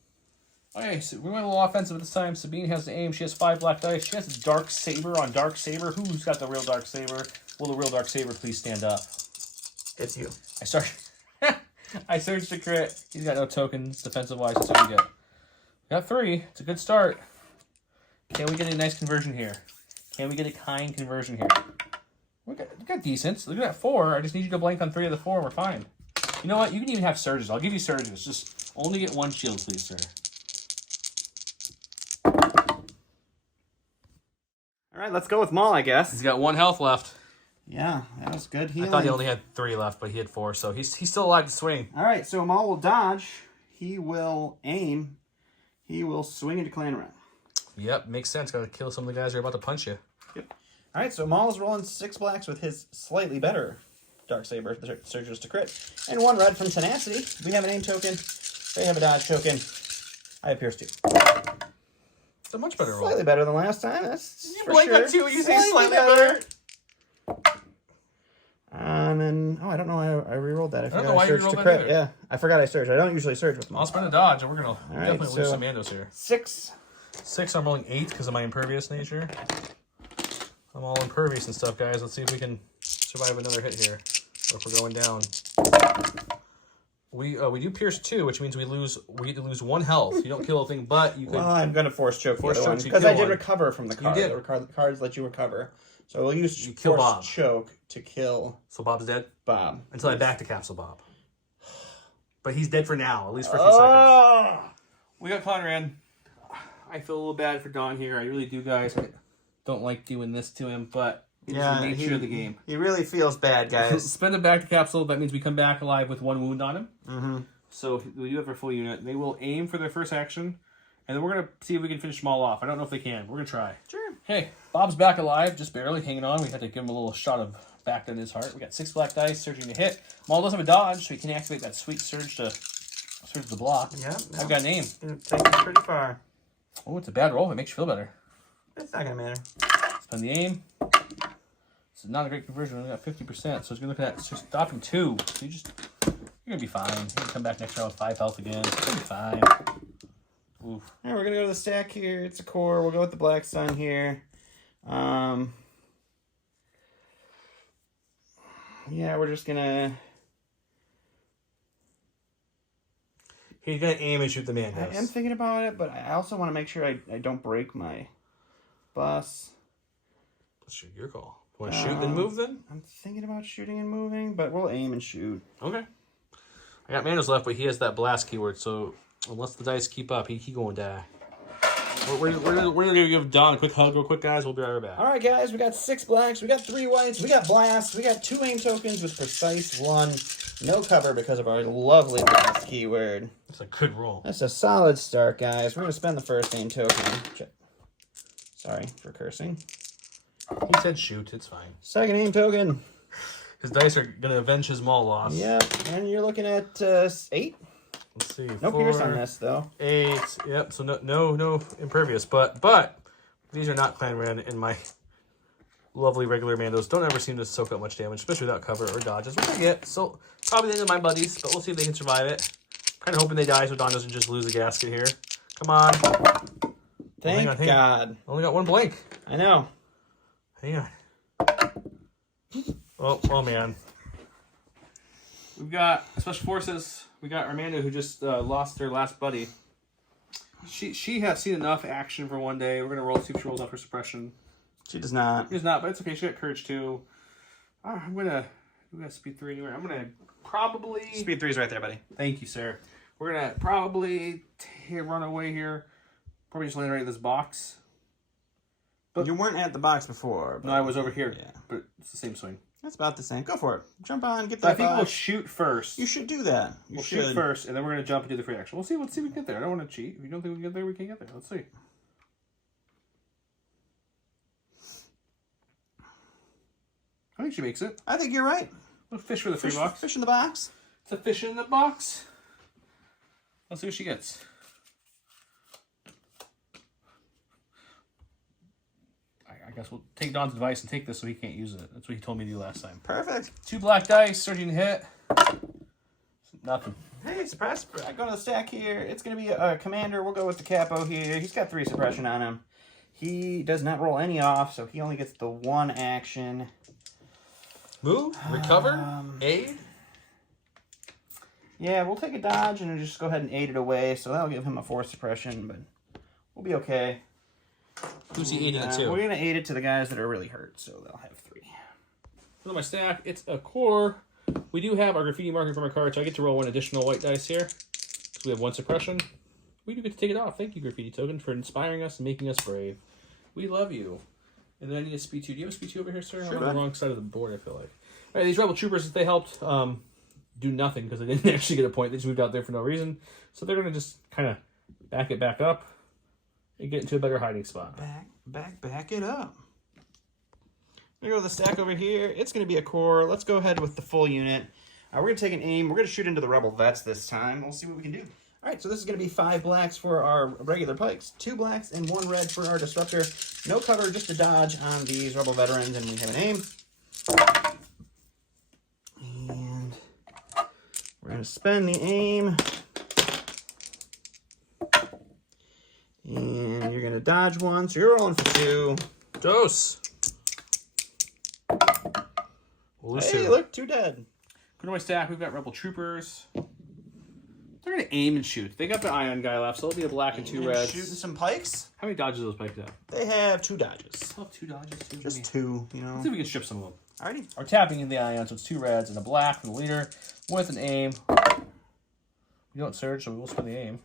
Okay, so we went a little offensive this time. Sabine has the aim. She has 5 black dice. She has a Dark Saber on Dark Saber. Who's got the real Dark Saber? Will the real Dark Saber please stand up? It's you. I searched the crit. He's got no tokens defensive-wise. That's what we get. We got 3. It's a good start. Can we get a nice conversion here? Can we get a kind conversion here? We got decent. Look at that 4. I just need you to blank on 3 of the 4 and we're fine. You know what? You can even have surges. I'll give you surges. Just only get 1 shield, please, sir. All right, let's go with Maul, I guess. He's got 1 health left. Yeah, that was good healing. I thought he only had 3 left, but he had 4, so he's still alive to swing. All right, so Maul will dodge. He will aim. He will swing into Clan Ren. Yep, makes sense. Got to kill some of the guys who are about to punch you. Yep. All right, so Maul is rolling 6 blacks with his slightly better Dark Saber, the Surges to crit, and 1 red from Tenacity. We have an aim token. They have a dodge token. I have Pierce 2. It's a much better roll. Slightly better than last time. That's You for blink sure. on 2, you say slightly better. And then, I don't know. I re-rolled that. I don't know why you surged re-rolled to that crit. either. Yeah, I forgot I surged. I don't usually surge with Maul. I'll spend a dodge, and we're going to right, definitely lose so- some Mandos here. 6. 6, I'm rolling 8 because of my impervious nature. I'm all impervious and stuff, guys. Let's see if we can survive another hit here, or if we're going down. We do Pierce 2, which means we get to lose 1 health. You don't kill a thing, but you could. Well, I'm going to force choke Force choke, so you because kill I did one. recover from the card. did. The cards let you recover. So we'll use You kill force Bob. choke to kill So Bob's dead Bob. until I back to capsule Bob. But he's dead for now, at least for a few seconds. We got Conrad. I feel a little bad for Don here. I really do, guys. I don't like doing this to him, but it's the nature of the game. He really feels bad, guys. Spend it back to capsule. That means we come back alive with 1 wound on him. Mm-hmm. So we do have our full unit. They will aim for their first action, and then we're going to see if we can finish Maul off. I don't know if they can. We're going to try. Sure. Hey, Bob's back alive, just barely hanging on. We had to give him a little shot of back in his heart. We got 6 black dice, surging to hit. Maul does have a dodge, so he can activate that sweet surge to block. Yeah. I've got an aim. Gonna take it pretty far. Oh, it's a bad roll. It makes you feel better. It's not going to matter. Spend the aim. It's not a great conversion. We got 50%, so it's going to look at stopping 2. So you're going to be fine. You're going to come back next round with 5 health again. It's going to be fine. Oof. All right, we're going to go to the stack here. It's a core. We'll go with the Black Sun here. Yeah, we're just going to... He's going to aim and shoot the man. I am thinking about it, but I also want to make sure I don't break my bus. Let's shoot your call. Want to shoot then move then? I'm thinking about shooting and moving, but we'll aim and shoot. Okay. I got Mandos left, but he has that blast keyword, so unless the dice keep up, he going to die. We're going to give Don a quick hug real quick, guys. We'll be right back. All right, guys, we got 6 blacks, we got 3 whites, we got blasts, we got 2 aim tokens with precise 1. No cover because of our lovely blast keyword. That's a good roll. That's a solid start, guys. We're going to spend the first aim token. Sorry for cursing. He said shoot. It's fine. Second aim token. His dice are going to avenge his Maul loss. Yep, and you're looking at 8. Let's see. No 4, Pierce on this, though. 8. Yep, so no impervious. But these are not Clan Ren in my lovely regular Mandos. Don't ever seem to soak up much damage, especially without cover or dodges, which I get. So probably the end of my buddies, but we'll see if they can survive it. Kind of hoping they die so Don doesn't just lose a gasket here. Come on. Thank hang on. God. Only got 1 blank. I know. Hang on. Oh man. We've got Special Forces. We got Armando, who just lost their last buddy. She has seen enough action for one day. We're going to see if she rolls off her suppression. She does not. She's not, but it's okay. She got courage too. I'm going to... We got speed 3 anywhere. I'm going to probably... Speed 3's right there, buddy. Thank you, sir. We're going to probably run away here. Probably just land right in this box. But you weren't at the box before. No, I was over here. Yeah. But it's the same swing. That's about the same. Go for it. Jump on, get But I that think we'll box. shoot first. You should do that. We'll shoot first, and then we're going to jump and do the free action. Let's see if we can get there. I don't want to cheat. If you don't think we can get there, we can't get there. Let's see. I think she makes it. I think you're right. We'll fish for the free box. Fish in the box. It's a fish in the box. Let's see what she gets. I guess we'll take Don's advice and take this so he can't use it. That's what he told me to do last time. Perfect. 2 black dice, surging hit. Nothing. Hey, suppress. I go to the stack here. It's going to be a commander. We'll go with the capo here. He's got 3 suppression on him. He does not roll any off, so he only gets the 1 action. Move, recover, aid. Yeah, we'll take a dodge and just go ahead and aid it away. So that'll give him a 4 suppression, but we'll be okay. Who's he aiding it to? We're going to aid it to the guys that are really hurt, so they'll have 3. On my stack, it's a core. We do have our graffiti marker from our card, so I get to roll 1 additional white dice here. So we have 1 suppression. We do get to take it off. Thank you, graffiti token, for inspiring us and making us brave. We love you. And then I need a speed 2. Do you have a speed 2 over here, sir? Sure, I'm on the wrong side of the board, I feel like. All right, these Rebel Troopers, they helped do nothing because they didn't actually get a point. They just moved out there for no reason. So they're going to just kind of back it back up and get into a better hiding spot. Back it up. I'm going to go to the stack over here. It's going to be a core. Let's go ahead with the full unit. We're going to take an aim. We're going to shoot into the Rebel Vets this time. We'll see what we can do. All right, so this is going to be 5 blacks for our regular pikes, 2 blacks and 1 red for our disruptor. No cover, just a dodge on these Rebel veterans, and we have an aim. And we're going to spend the aim. And you're going to dodge 1, so you're rolling for 2. Dose. Hey, look, 2 dead. Go to my stack. We've got Rebel Troopers. They're going to aim and shoot. They got the ion guy left, so it'll be a black and 2 reds. Shooting some pikes. How many dodges do those pikes have? They have 2 dodges. Oh, 2 dodges? Too. Just 2, you know. Let's see if we can strip some of them. Alrighty. We're tapping in the ion, so it's 2 reds and a black for the leader with an aim. We don't surge, so we will spend the aim.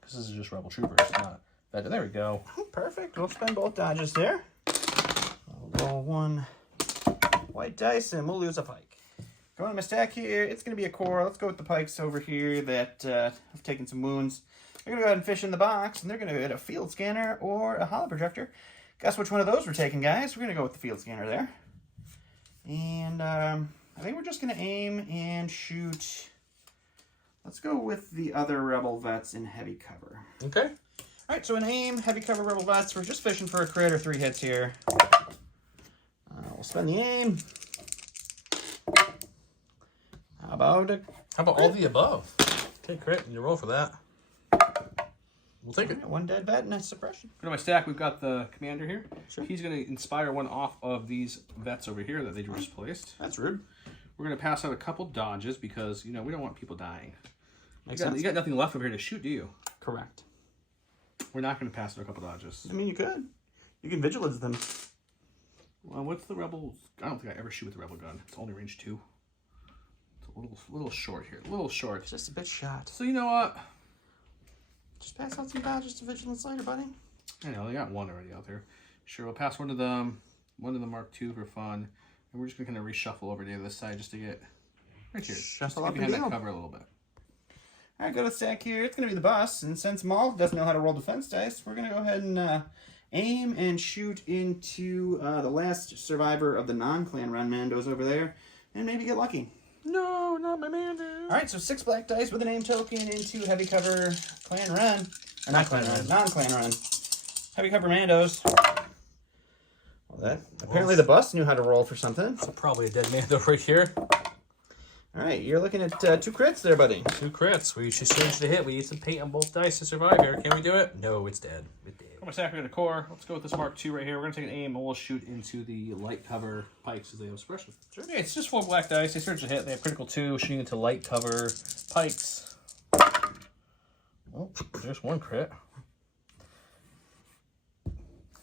Because this is just Rebel Troopers, not that. There we go. Perfect. We'll spend both dodges there. I'll roll 1 white dice, and we'll lose a pike. Going to my stack here, it's going to be a core. Let's go with the pikes over here that have taken some wounds. They're going to go ahead and fish in the box, and they're going to get a field scanner or a hollow projector. Guess which one of those we're taking, guys? We're going to go with the field scanner there. And I think we're just going to aim and shoot. Let's go with the other Rebel Vets in heavy cover. Okay. All right, so an aim, heavy cover Rebel Vets. We're just fishing for a crit or 3 hits here. We'll spend the aim. How about all the above? Okay, crit. You roll for that. We'll take it. 1 dead vet and a suppression. Go to my stack. We've got the commander here. Sure. He's going to inspire 1 off of these vets over here that they just placed. That's rude. We're going to pass out a couple dodges because, you know, we don't want people dying. Makes You sense. got nothing left over here to shoot, do you? Correct. We're not going to pass out a couple dodges. I mean, you could. You can vigilance them. Well, what's the Rebel? I don't think I ever shoot with the Rebel gun. It's only range 2. It's a little short here. A little short. It's just a bit shot. So you know what? Just pass out some dodges to vigilance later, buddy. I know, they got 1 already out there. Sure, we'll pass 1 to them. 1 to the Mark II for fun. And we're just going to kind of reshuffle over to this side just to get right here. Just to get behind that cover a little bit. All right, go to the stack here. It's going to be the boss. And since Maul doesn't know how to roll defense dice, we're going to go ahead and aim and shoot into the last survivor of the non-clan run Mandos over there. And maybe get lucky. No, not my Mando. All right, so 6 black dice with a name token into heavy cover clan run. Or not clan run, non-clan run. Heavy cover Mandos. Well, that apparently the bus knew how to roll for something. So probably a dead Mando right here. All right, you're looking at 2 crits there, buddy. 2 crits. We should change the hit. We need some paint on both dice to survive here. Can we do it? No, it's dead. It's dead. I'm stack a core. Let's go with this Mark II right here. We're going to take an aim and we'll shoot into the light cover pikes as they have suppression. Sure. Yeah, it's just 4 black dice. They surge a hit. They have critical 2, shooting into light cover pikes. Oh, there's 1 crit.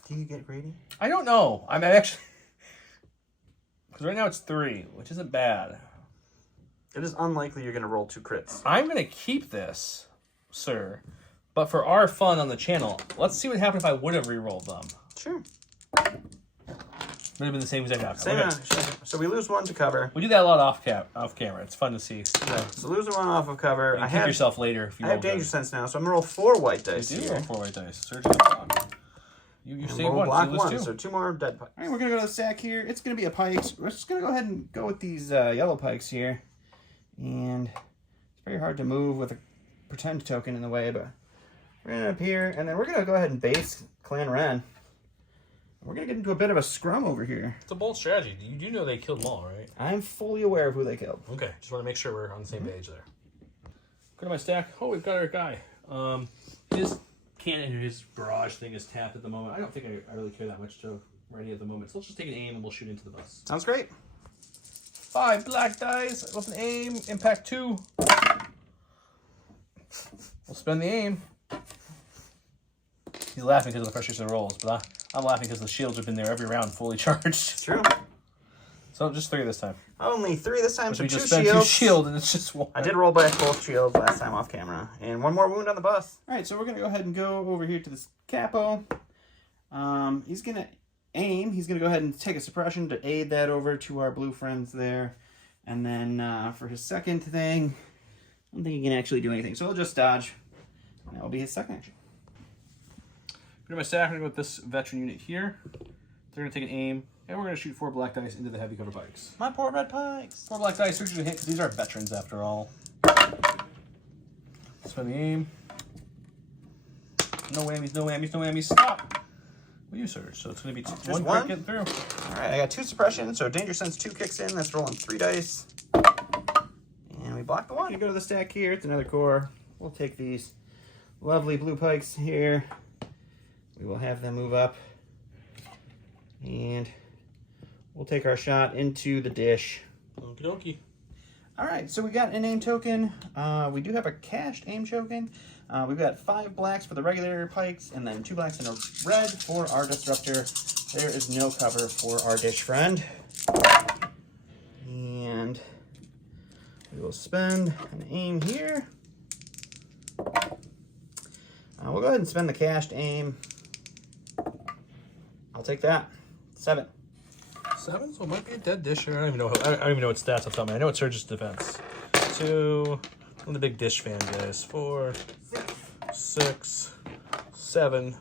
Do you get greedy? I don't know. I'm actually... Because right now it's 3, which isn't bad. It is unlikely you're going to roll 2 crits. I'm going to keep this, sir. But for our fun on the channel, let's see what happened if I would have re-rolled them. Sure. Would have been the same exact outcome. Okay. So we lose 1 to cover. We do that a lot off camera. It's fun to see. So lose 1 off of cover. You keep yourself later if you I have roll danger good. sense now, so I'm going to roll 4 white dice You do here. roll 4 white dice. Surge it up. You save Roll 1, block so you 1, lose 2. so 2 more dead pikes. All right, we're going to go to the stack here. It's going to be a pikes. We're just going to go ahead and go with these yellow pikes here. And it's very hard to move with a pretend token in the way, but we're going to up here, and then we're going to go ahead and base Clan Ren. We're going to get into a bit of a scrum over here. It's a bold strategy. You do know they killed Maul, right? I'm fully aware of who they killed. Okay, just want to make sure we're on the same page there. Go to my stack. Oh, we've got our guy. His cannon, his barrage thing is tapped at the moment. I don't think I really care that much to ready at the moment. So let's just take an aim and we'll shoot into the bus. Sounds great. 5 black dice with an aim. Impact 2. We'll spend the aim. He's laughing because of the pressures of the rolls, but I'm laughing because the shields have been there every round fully charged. True. So just 3 this time. Only 3 this time, so We 2 just spent shields. 2 shield and it's just 1. I did roll back both shields last time off camera. And 1 more wound on the bus. All right, so we're going to go ahead and go over here to this capo. He's going to aim, he's going to go ahead and take a suppression to aid that over to our blue friends there. And then for his second thing, I don't think he can actually do anything. So he'll just dodge. And that will be his second action. For my stack, I'm going to go with this veteran unit here. They're going to take an aim, and we're going to shoot 4 black dice into the heavy cover pikes. My poor red pikes. 4 black dice, search to hit, because these are veterans after all. Spend the aim. No whammies, no whammies, no whammies. Stop! Well, you search, so it's going to be one crit getting through. Alright, I got 2 suppression, so Danger Sense 2 kicks in. That's rolling 3 dice. And we block the 1. You go to the stack here, it's another core. We'll take these lovely blue pikes here. We will have them move up. And we'll take our shot into the dish. Okie dokie. Alright, so we got an aim token. We do have a cached aim token. We've got 5 blacks for the regular pikes, and then 2 blacks and a red for our disruptor. There is no cover for our dish friend. And we will spend an aim here. We'll go ahead and spend the cached aim. I'll take that. 7. 7, so it might be a dead dish. I don't even know. I don't even know what stats off the top of my head. I know it surges defense. 2. I'm the big dish fan, guys. 4, 6, 7.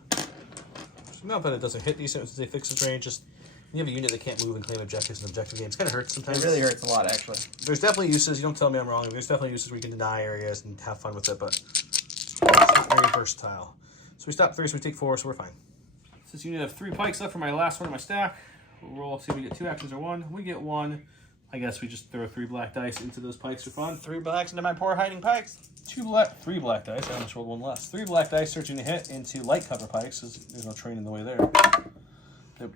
Not that it doesn't hit decent since they fix its range. Just you have a unit that can't move and claim objectives in objective games. Kind of hurts sometimes. It really hurts a lot, actually. There's definitely uses. You don't tell me I'm wrong. There's definitely uses where you can deny areas and have fun with it, but it's not very versatile. So we stop 3, so we take 4, so we're fine. Since unit have 3 pikes left for my last one in my stack, we'll roll, see if we get 2 actions or 1. We get 1. I guess we just throw 3 black dice into those pikes for fun. 3 blacks into my poor hiding pikes. 3 black dice. I almost rolled 1 less. 3 black dice searching to hit into light cover pikes, because there's no train in the way there.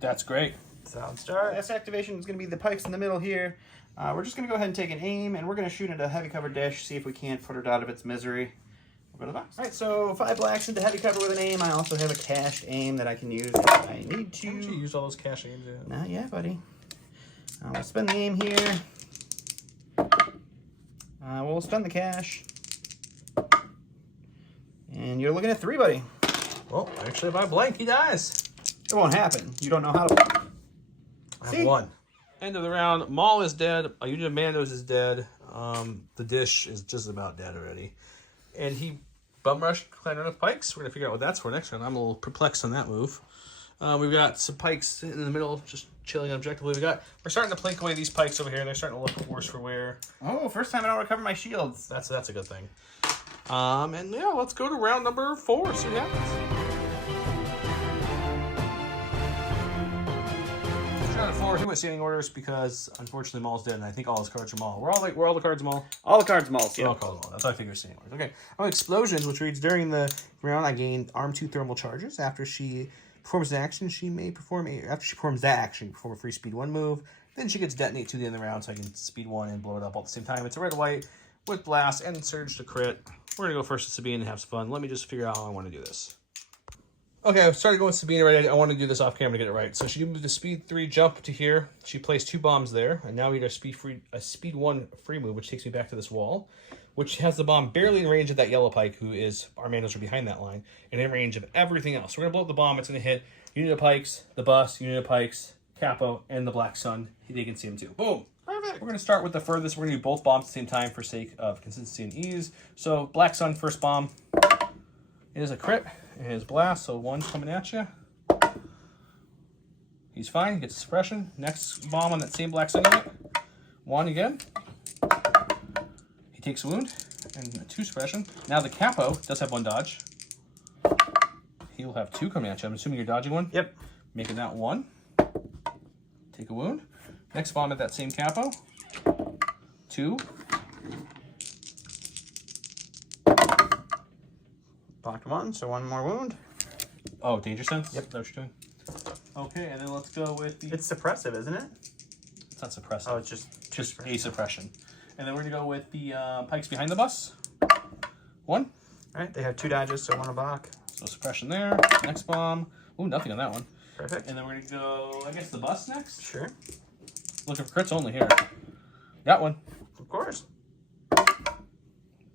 That's great. Sound start. Last activation is going to be the pikes in the middle here. We're just going to go ahead and take an aim, and we're going to shoot into a heavy cover dish, see if we can't put it out of its misery. We'll go to the box. All right, so 5 blacks into heavy cover with an aim. I also have a cached aim that I can use if I need to. Why don't you use all those cache aims? Yeah. Not yet, buddy. We'll spend the aim here. We'll spend the cash. And you're looking at 3, buddy. Well, actually, if I blank, he dies. It won't happen. You don't know how to. I have 1. End of the round. Maul is dead. A unit of Mandos is dead. The dish is just about dead already. And he bum rushed Clan with pikes. We're going to figure out what that's for next round. I'm a little perplexed on that move. We've got some pikes in the middle, just chilling objectively. We're starting to plink away these pikes over here. They're starting to look worse for wear. Oh, first time I don't recover my shields. That's a good thing. And yeah, let's go to round number 4. See what happens. Round 4, he went standing orders because unfortunately Maul's dead, and I think all his cards are Maul. We're all the cards Maul. All the cards Mauls. Yeah, all cards Maul. That's how I figure standing orders. Okay. Explosions, which reads during the round I gain arm 2 thermal charges. After she performs an action, she may perform a free speed 1 move. Then she gets detonate to the end of the round, so I can speed 1 and blow it up all at the same time. It's a red white with blast and surge to crit. We're gonna go first to Sabine and have some fun. Let me just figure out how I want to do this. Okay, I started going with Sabine already. I want to do this off camera to get it right. So she moved the speed 3 jump to here. She placed 2 bombs there, and now we get a speed 1 free move, which takes me back to this wall, which has the bomb barely in range of that yellow pike, who is our Mandos are behind that line, and in range of everything else. We're gonna blow up the bomb. It's gonna hit unit of pikes, the bus, unit of pikes, Capo, and the black sun. They can see him too. Boom. Perfect. We're gonna start with the furthest. We're gonna do both bombs at the same time for sake of consistency and ease. So black sun first bomb. It is a crit. It is blast, so 1's coming at you. He's fine, he gets suppression. Next bomb on that same black sun unit. 1 again. He takes a wound and 2 suppression. Now the Capo does have 1 dodge. He will have 2 coming at you. I'm assuming you're dodging 1? Yep. Making that 1. Take a wound. Next bomb at that same Capo. 2. Blocked 1, so 1 more wound. Oh, danger sense? Yep. Is that what you're doing? Okay, and then let's go with the... It's suppressive, isn't it? It's not suppressive. Oh, it's just a suppression. And then we're going to go with the pikes behind the bus. 1. All right, they have 2 dodges, so 1 will block. So suppression there. Next bomb. Ooh, nothing on that one. Perfect. And then we're going to go, I guess, the bus next? Sure. Looking for crits only here. Got 1. Of course.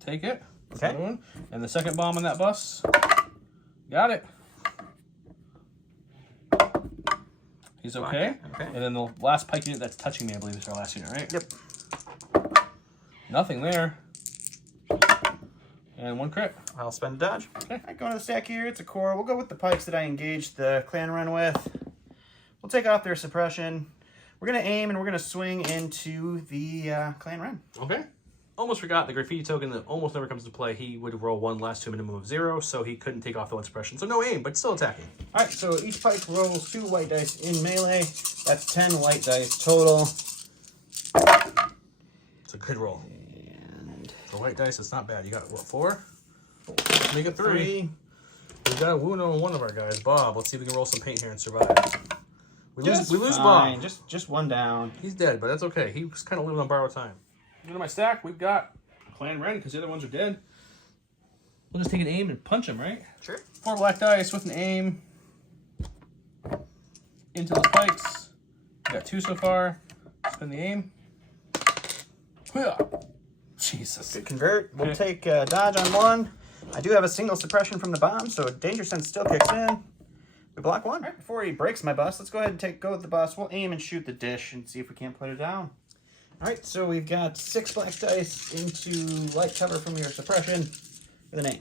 Take it. Okay. Another one. And the second bomb on that bus. Got it. He's okay. Okay. And then the last pike unit that's touching me, I believe, is our last unit, right? Yep. Nothing there. And 1 crit. I'll spend a dodge. Okay. Alright, going to the stack here. It's a core. We'll go with the pikes that I engaged the clan run with. We'll take off their suppression. We're going to aim and we're going to swing into the clan run. Okay. Almost forgot the graffiti token that almost never comes into play. He would roll 1 less to a minimum of 0, so he couldn't take off the 1 suppression. So no aim, but still attacking. Alright, so each pike rolls 2 white dice in melee. That's 10 white dice total. It's a good roll. And For white dice, it's not bad. You got, what, 4? Make it 3. 3. We've got a wound on one of our guys, Bob. Let's see if we can roll some paint here and survive. We lose fine. Bob. Just 1 down. He's dead, but that's okay. He was kind of living on borrowed time. Into my stack, we've got Clan Ren, because the other ones are dead. We'll just take an aim and punch him, right? Sure. 4 black dice with an aim. Into the pikes. We got 2 so far. Spin the aim. Jesus. Good convert. We'll take dodge on 1. I do have a single suppression from the bomb, so danger sense still kicks in. We block 1. Right before he breaks my bus, let's go ahead and go with the bus. We'll aim and shoot the dish and see if we can't put it down. Alright, so we've got 6 black dice into light cover from your suppression with an aim.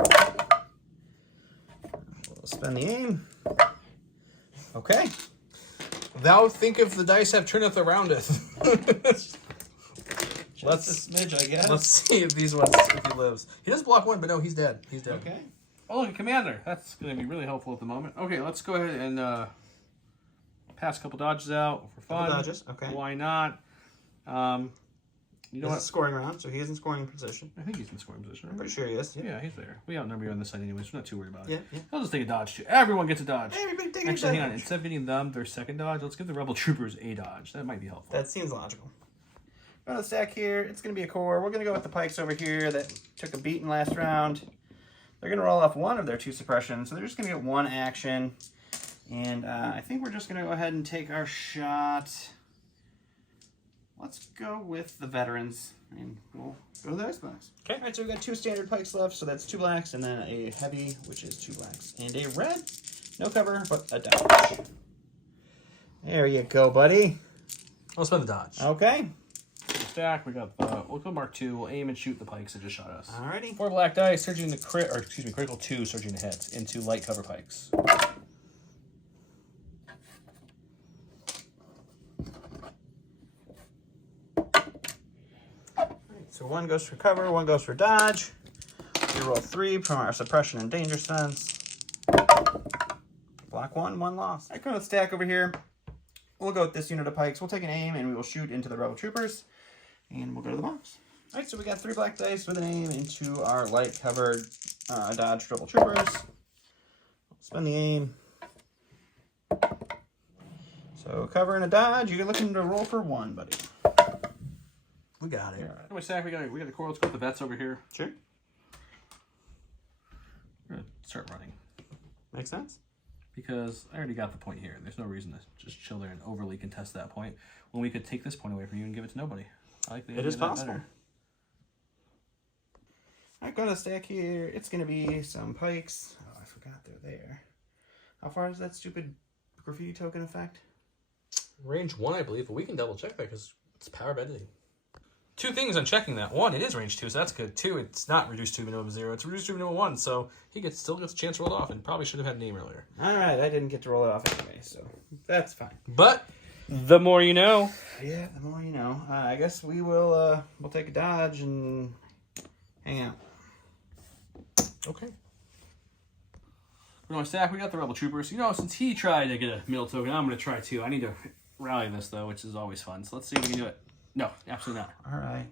We'll spend the aim. Okay. Thou thinketh the dice have turneth around it. Let's a smidge, I guess. Let's see if these ones, if he lives. He does block 1, but no, he's dead. He's dead. Okay. Oh, look, a commander. That's going to be really helpful at the moment. Okay, let's go ahead and pass a couple dodges out for fun. Couple dodges, okay. Why not? You know This what? is scoring round, so he is in scoring position. I think he's in scoring position. I'm pretty sure he is. Yeah, he's there. We outnumber you on this side anyways. We're not too worried about it. Yeah, yeah. I'll just take a dodge too. Everyone gets a dodge. Everybody take a Actually, hang on. dodge. Instead of giving them their second dodge, let's give the rebel troopers a dodge. That might be helpful. That seems logical. On the stack here, it's going to be a core. We're going to go with the pikes over here that took a beating last round. They're going to roll off 1 of their 2 suppressions, so they're just going to get 1 action. And I think we're just going to go ahead and take our shot. Let's go with the veterans, and we'll go to the icebox. Okay. All right, so we've got 2 standard pikes left, so that's 2 blacks, and then a heavy, which is 2 blacks, and a red. No cover, but a dodge. There you go, buddy. I'll spend the dodge. Okay. Stack. We got we'll go Mark 2. We'll aim and shoot the pikes that just shot us. Alrighty. 4 black dice, surging the critical 2, surging the hits into light cover pikes. So 1 goes for cover, 1 goes for dodge. We roll 3 from our suppression and danger sense. Block 1, 1 loss. I go to the stack over here. We'll go with this unit of pikes. We'll take an aim and we will shoot into the rebel troopers. And we'll go to the box. Alright, so we got 3 black dice with an aim into our light covered dodge rebel troopers. Spend the aim. So cover and a dodge. You're looking to roll for 1, buddy. We got it. How much stack we got? We got the core. Let's go with the vets over here. Sure. We're gonna start running Makes sense. because I already got the point here. There's no reason to just chill there and overly contest that point when we could take this point away from you and give it to nobody. I like the idea It is of that possible. better. Alright, going to stack here. It's going to be some pikes. Oh, I forgot they're there. How far is that stupid graffiti token effect? Range 1, I believe, but we can double check that because it's power of editing. 2 things on checking that. 1, it is range 2, so that's good. 2, it's not reduced to minimum 0. It's reduced to minimum 1, so he still gets a chance rolled off and probably should have had a name earlier. Alright, I didn't get to roll it off anyway, so that's fine. But The more you know. Yeah, the more you know. I guess we will we'll take a dodge and hang out. okay. For my stack, we got the rebel troopers. You know, since he tried to get a middle token, I'm going to try too. I need to rally this though, which is always fun. So let's see if we can do it. No, absolutely not. Alright.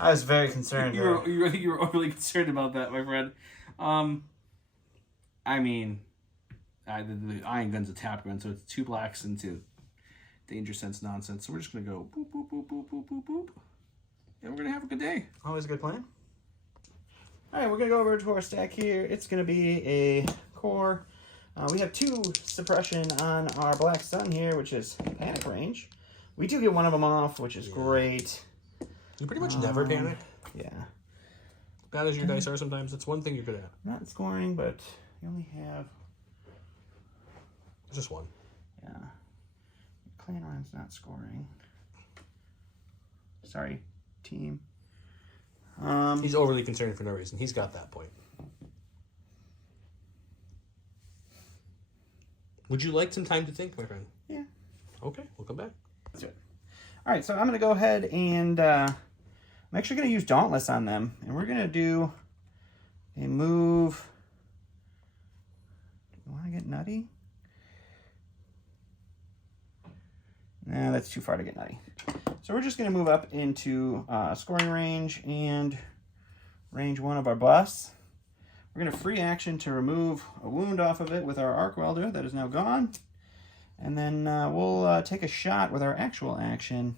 I was very concerned. I think you were overly concerned about that, my friend. I mean, the iron gun's a tap gun, so it's 2 blacks into danger sense nonsense. So we're just gonna go boop boop boop boop boop boop boop, and we're gonna have a good day. Always a good plan. Alright, we're going to go over to our stack here. It's going to be a core. We have 2 suppression on our black sun here, which is panic range. We do get 1 of them off, which is great. You pretty much never panic. Yeah. Bad as your dice are sometimes, that's one thing you're good at. Not scoring, but you only have... It's just 1. Yeah. Clan Ryan's not scoring. Sorry, team. He's overly concerned for no reason. He's got that point. Would you like some time to think, my friend? Yeah. Okay, we'll come back. Let's do it. All right, so I'm going to go ahead and I'm actually going to use Dauntless on them. And we're going to do a move. Do you want to get nutty? Nah, that's too far to get nutty. So we're just going to move up into scoring range and range 1 of our buffs. We're going to free action to remove a wound off of it with our arc welder that is now gone. And then we'll take a shot with our actual action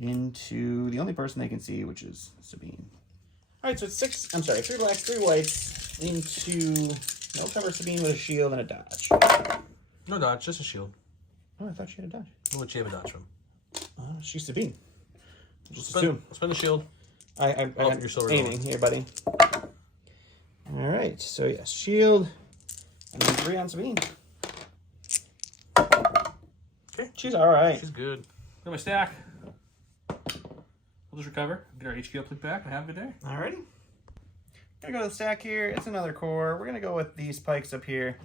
into the only person they can see, which is Sabine. All right, so it's 3 blacks, 3 whites into, no, cover Sabine with a shield and a dodge. No dodge, just a shield. Oh, I thought she had a dodge. What'd she have a dodge from? She's Sabine. Just assume. Spend the shield. I'm you're still aiming here, buddy. All right, so yes, shield, and then 3 on Sabine. Okay. She's all right. She's good. Got my stack. We'll just recover, get our HQ uplink back, and have a good day. Alrighty. Gonna go to the stack here. It's another core. We're gonna go with these pikes up here.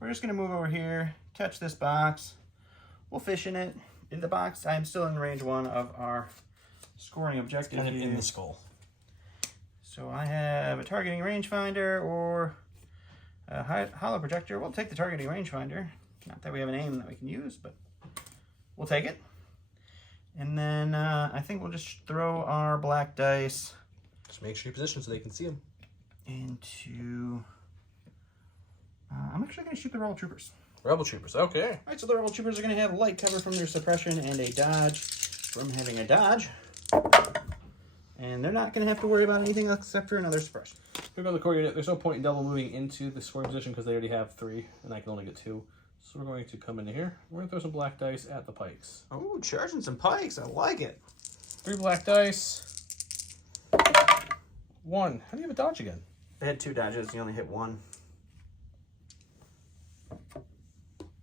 We're just gonna move over here, touch this box. We'll fish in it. In the box, I am still in range 1 of our scoring objective Kind of here. in the skull. So I have a targeting rangefinder or a hollow projector. We'll take the targeting rangefinder. Not that we have an aim that we can use, but we'll take it. And then I think we'll just throw our black dice. Just make sure you position so they can see them. Into... I'm actually going to shoot the Rebel Troopers. Rebel Troopers, okay. All right, so the Rebel Troopers are going to have light cover from their suppression and a dodge from having a dodge. And they're not going to have to worry about anything except for another suppression. We've got the core unit. There's no point in double moving into the scoring position because they already have 3, and I can only get 2. So we're going to come into here. We're going to throw some black dice at the pikes. Oh, charging some pikes. I like it. 3 black dice. 1. How do you have a dodge again? They had 2 dodges. You only hit 1.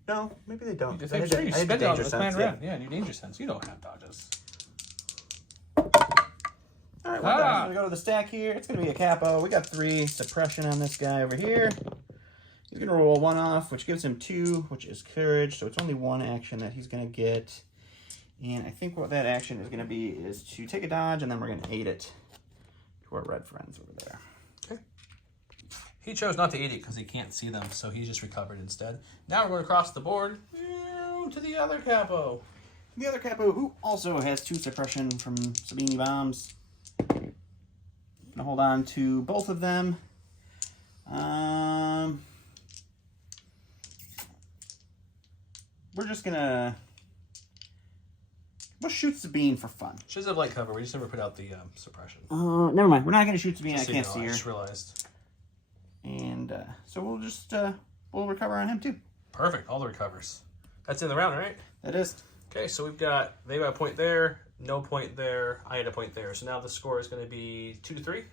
No, maybe they don't. You I had the spend it on danger the sense. plan round. Yeah, new danger sense. You don't have dodges. All right, we're going to go to the stack here. It's going to be a capo. We got 3 suppression on this guy over here. He's going to roll 1 off, which gives him 2, which is courage. So it's only 1 action that he's going to get. And I think what that action is going to be is to take a dodge, and then we're going to aid it to our red friends over there. Okay. He chose not to aid it because he can't see them, so he's just recovered instead. Now we're going across the board to the other capo. The other capo, who also has 2 suppression from Sabine bombs. I'm going to hold on to both of them. We're just going to... We'll shoot Sabine for fun. She does have light cover. We just never put out the suppression. Never mind. We're not going to shoot Sabine. Just I so you can't know, see I her. just realized. And so we'll just... we'll recover on him, too. Perfect. All the recovers. That's in the round, right? That is. Okay, so we've got... They got a point there. No point there. I had a point there. So now the score is going to be 2-3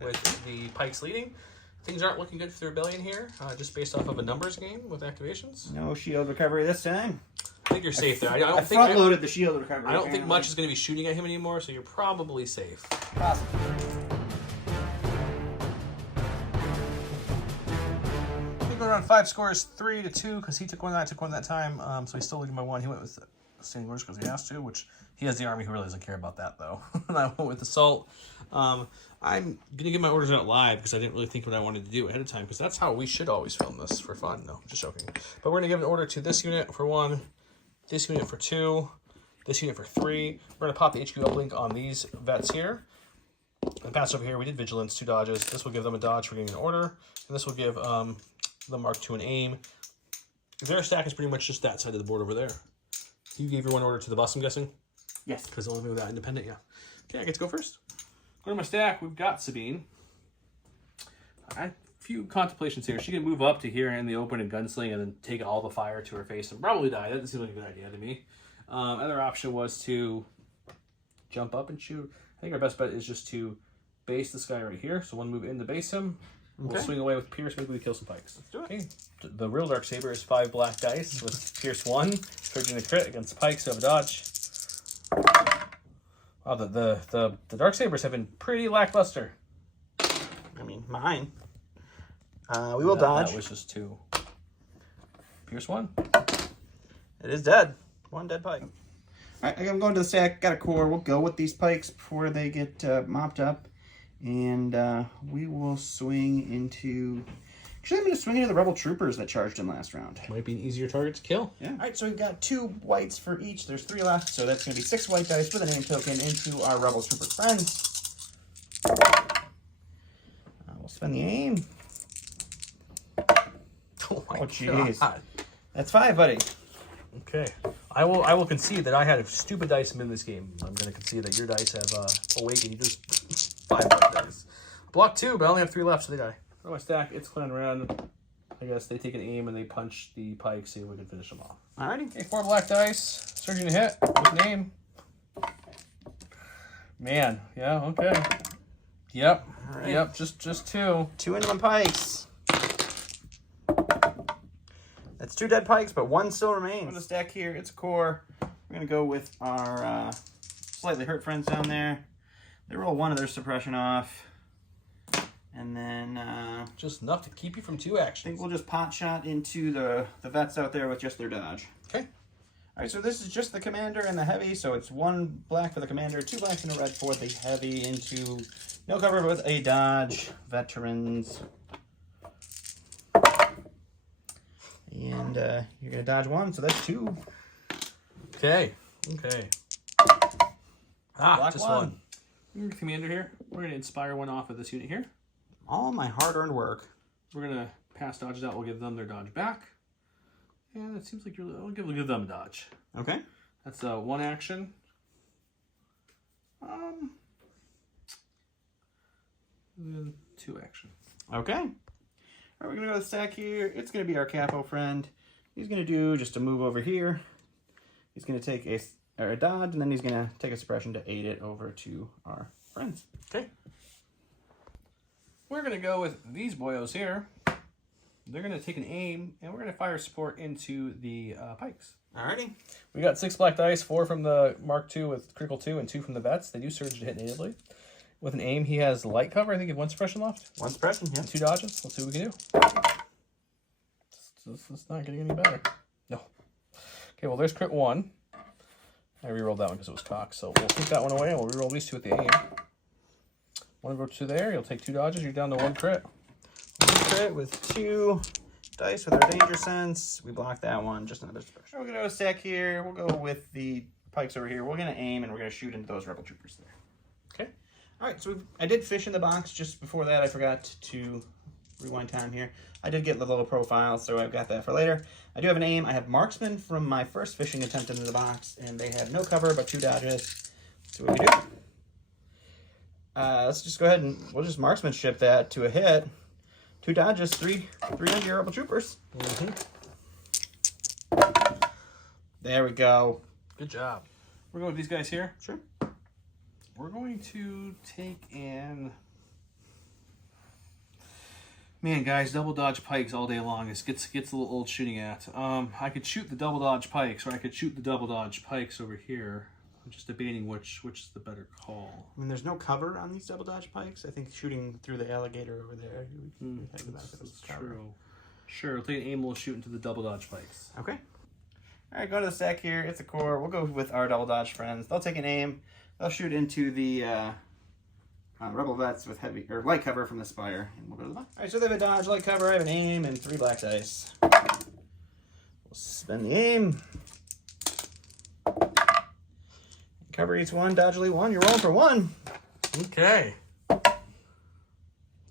with the pikes leading. Things aren't looking good for the rebellion here, just based off of a numbers game with activations. No shield recovery this time. I think you're safe there. I I don't think front-loaded the shield recovery. I don't think much is going to be shooting at him anymore, so you're probably safe. Possible. We go around 5 scores, 3-2, because he took 1, I took 1 that time. So he's still leading by 1. He went with standing orders because he has to, which he has the army who really doesn't care about that though. And I went with assault. I'm gonna give my orders out live because I didn't really think what I wanted to do ahead of time, because that's how we should always film this, for fun. No, just joking. But we're gonna give an order to this unit for 1, this unit for 2, this unit for 3. We're gonna pop the HQ uplink on these vets here. And pass over here, we did vigilance, 2 dodges. This will give them a dodge for getting an order, and this will give the Mark II an aim. Their stack is pretty much just that side of the board over there. You gave your 1 order to the bus, I'm guessing? Yes. Because only without independent, yeah. Okay, I get to go first. Go to my stack. We've got Sabine. A few contemplations here. She can move up to here in the open and gunsling and then take all the fire to her face and probably die. That doesn't seem like a good idea to me. Other option was to jump up and shoot. I think our best bet is just to base this guy right here. So 1 move in to base him, We'll swing away with Pierce. Maybe we kill some pikes. Let's do it. Okay. The real Dark Saber is 5 black dice with Pierce 1, charging the crit against pikes who have a dodge. Wow, the Dark Sabers have been pretty lackluster. I mean, mine. We will dodge. That was just 2. Pierce 1. It is dead. 1 dead pike. All right, I'm going to the stack. Got a core. We'll go with these pikes before they get mopped up. And we will swing into... Actually, I'm going to swing into the Rebel Troopers that charged in last round. Might be an easier target to kill. Yeah. All right, so we've got 2 whites for each. There's 3 left, so that's going to be 6 white dice with a name token into our Rebel Trooper friends. We'll spend the aim. Oh my jeez. God. That's 5, buddy. Okay. I will concede that I had a stupid dice in this game. I'm going to concede that your dice have awakened. You just 5 white dice. Block 2, but I only have 3 left, so they die. For my stack, it's Clan Ren. I guess they take an aim and they punch the pikes, see if we can finish them off. Alrighty. Okay, 4 black dice. Surging to hit with an aim. Man, yeah, okay. Yep. All right. Yep, just 2. 2 into them pikes. That's 2 dead pikes, but 1 still remains. On the stack here, it's a core. We're going to go with our slightly hurt friends down there. They roll 1 of their suppression off. And then Just enough to keep you from 2 I actions. think we'll just pot shot into the vets out there with just their dodge. Okay. All right, so this is just the commander and the heavy. So it's 1 black for the commander, 2 blacks and a red for the heavy into no cover with a dodge. Veterans. And you're going to dodge 1, so that's 2. Okay. Okay. Block Just 1. Commander here. We're going to inspire 1 off of this unit here. All my hard-earned work. We're going to pass dodges out. We'll give them their dodge back. And it seems like we'll give them a dodge. Okay. That's 1 action. And then 2 action. Okay. All right, we're going to go to the stack here. It's going to be our capo friend. He's going to do just a move over here. He's going to take a dodge, and then he's going to take a suppression to aid it over to our friends. Okay. We're going to go with these boyos here. They're going to take an aim, and we're going to fire support into the pikes. Alrighty. We got 6 black dice, 4 from the Mark II with critical 2, and 2 from the vets. They do surge to hit natively. With an aim, he has light cover. I think he has 1 suppression left. 1 suppression, yeah. And 2 dodges. Let's see what we can do. It's not getting any better. No. Okay, well, there's crit 1. I rerolled that one because it was cocked, so we'll take that one away, and we'll reroll these 2 at the aim. 1 go to there. You'll take 2 dodges. You're down to 1 crit. 1 crit with 2 dice with our danger sense. We block that one. Just another suppression. We're going to go stack here. We'll go with the pikes over here. We're going to aim, and we're going to shoot into those rebel troopers there. Okay. All right, so I did fish in the box. Just before that, I forgot to rewind time here. I did get the low profile, so I've got that for later. I do have an aim. I have marksman from my first fishing attempt into the box, and they have no cover but 2 dodges. So what we do? Let's just go ahead and we'll just marksmanship that to a hit. 2 dodges, 3 under your rebel troopers. There we go. Good job. We're going with these guys here. Sure. We're going to take in... Man, guys, double dodge pikes all day long. It gets a little old shooting at. I could shoot the double dodge pikes, or I could shoot the double dodge pikes over here. I'm just debating which is the better call. I mean, there's no cover on these double dodge pikes. I think shooting through the alligator over there. That's true. Sure, we'll take an aim. We'll shoot into the double dodge pikes. Okay. All right, go to the stack here. It's a core. We'll go with our double dodge friends. They'll take an aim. They'll shoot into the rebel vets with heavy or light cover from the spire, and we'll go to the box. All right, so they have a dodge, light cover. I have an aim and 3 black dice. We'll spend the aim. Cover each 1, dodge elite 1. You're rolling for 1. Okay.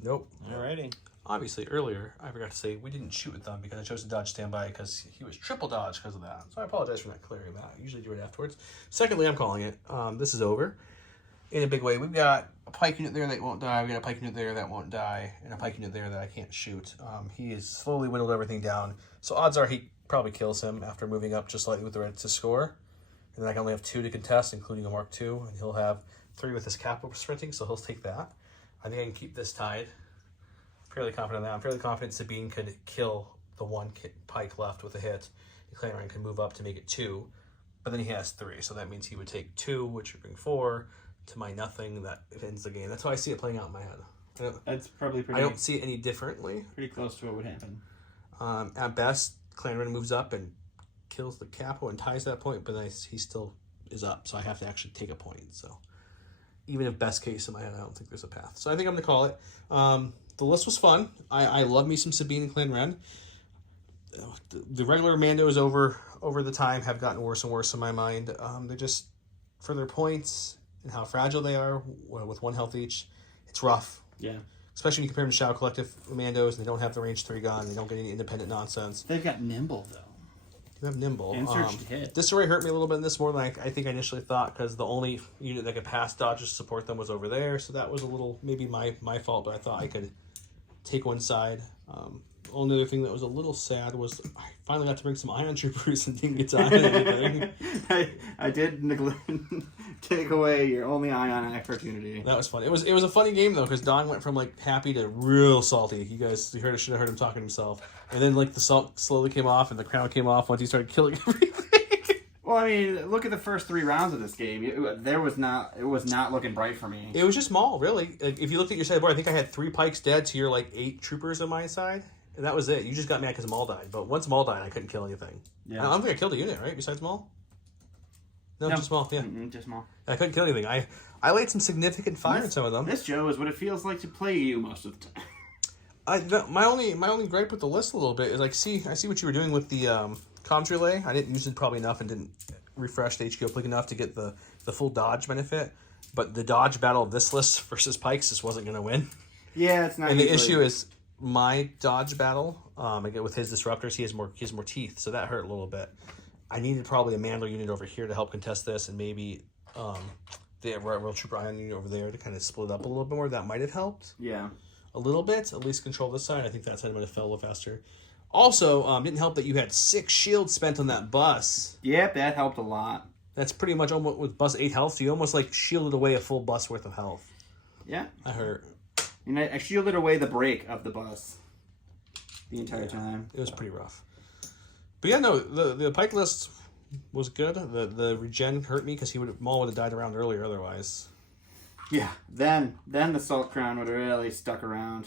Nope. Alrighty. Obviously, earlier, I forgot to say we didn't shoot with them because I chose to dodge standby because he was triple dodge because of that. So I apologize for not clearing that. I usually do it afterwards. Secondly, I'm calling it. This is over in a big way. We've got a pike unit there that won't die. We've got a pike unit there that won't die. And a pike unit there that I can't shoot. He has slowly whittled everything down. So odds are he probably kills him after moving up just slightly with the red to score. And then I can only have 2 to contest, including a Mark II. And he'll have 3 with his capital sprinting, so he'll take that. I think I can keep this tied fairly confident in that. I'm fairly confident Sabine could kill the one pike left with a hit. The Clan Run can move up to make it 2, but then he has 3, so that means he would take 2, which would bring 4 to my nothing. That ends the game. That's how I see it playing out in my head. That's probably pretty. I don't see it any differently. Pretty close to what would happen. At best, Clan Run moves up and kills the capo and ties that point, but then he still is up, so I have to actually take a point. So even if best case in my head, I don't think there's a path. So I think I'm going to call it. The list was fun. I love me some Sabine and Clan Ren. The regular Mandos over the time have gotten worse and worse in my mind. They're just, for their points and how fragile they are with 1 health each, it's rough. Yeah. Especially when you compare them to Shadow Collective Mandos, and they don't have the range 3 gun, they don't get any independent nonsense. They've got nimble, though. You have nimble. And search to hit. Disarray hurt me a little bit in this more than I think I initially thought, because the only unit that could pass dodges to support them was over there, so that was a little, maybe my fault, but I thought I could take one side. Only other thing that was a little sad was I finally got to bring some Ion Troopers and didn't get to Ion anything. I did take away your only Ion opportunity. That was fun. It was a funny game though, because Don went from like happy to real salty. You guys should have heard him talking to himself. And then like the salt slowly came off and the crown came off once he started killing everything. Well, I mean, look at the first 3 rounds of this game. It was not looking bright for me. It was just Maul, really. Like, if you looked at your side board, I think I had 3 pikes dead to your like 8 troopers on my side. And that was it. You just got mad because Maul died. But once Maul died, I couldn't kill anything. Yeah. I don't think I killed a unit, right? Besides Maul? No, just Maul, yeah. Just Maul. I couldn't kill anything. I laid some significant fire in some of them. This, Joe, is what it feels like to play you most of the time. My only gripe with the list a little bit is I see what you were doing with the comms relay. I didn't use it probably enough and didn't refresh the HQ quick enough to get the full dodge benefit. But the dodge battle of this list versus Pikes just wasn't going to win. Yeah, it's not. And the issue is my dodge battle. Again, with his disruptors, he has more teeth, so that hurt a little bit. I needed probably a Mandal unit over here to help contest this, and maybe the Royal Trooper Ion unit over there to kind of split up a little bit more. That might have helped. Yeah. A little bit, at least control this side. I think that side might have fell a little faster. Also, didn't help that you had 6 shields spent on that bus. Yep, that helped a lot. That's pretty much almost with bus 8 health. So you almost like shielded away a full bus worth of health. Yeah. That hurt. And I shielded away the break of the bus the entire time. It was pretty rough. But yeah, no, the Pike list was good. The regen hurt me because Maul would have died around earlier otherwise. Yeah, then the Salt Crown would have really stuck around.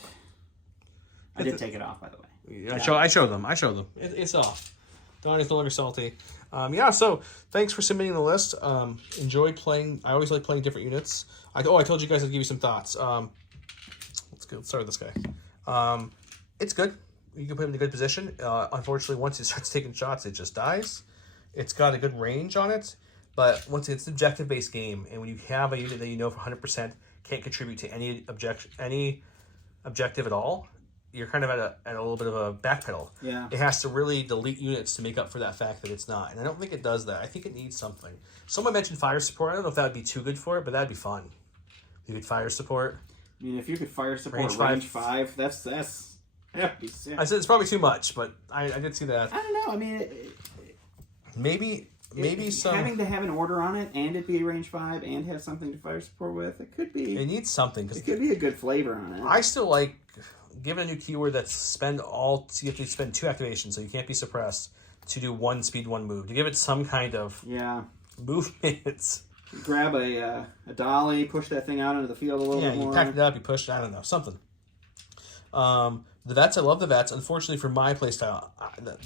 I did take it off, by the way. Yeah, I showed them. It's off. Don is no longer salty. Yeah, so thanks for submitting the list. Enjoyed playing. I always like playing different units. I told you guys I'd give you some thoughts. Let's start with this guy. It's good. You can put him in a good position. Unfortunately, once it starts taking shots, it just dies. It's got a good range on it. But once it's an objective-based game, and when you have a unit that you know for 100% can't contribute to any objective at all, you're kind of at a little bit of a backpedal. Yeah. It has to really delete units to make up for that fact that it's not. And I don't think it does that. I think it needs something. Someone mentioned fire support. I don't know if that would be too good for it, but that'd be fun. You could fire support. I mean, if you could fire support range 5, that'd be sick. I said it's probably too much, but I did see that. I don't know. I mean, maybe some having to have an order on it and it be range 5 and have something to fire support with, it could be. It needs something because it could be a good flavor on it. I still like giving a new keyword that's you have to spend 2 activations, so you can't be suppressed to do 1 speed 1 move to give it some kind of movement. Grab a dolly, push that thing out into the field a little bit more. Yeah, you packed it up, you pushed. I don't know, something. The vets, I love the vets. Unfortunately, for my playstyle,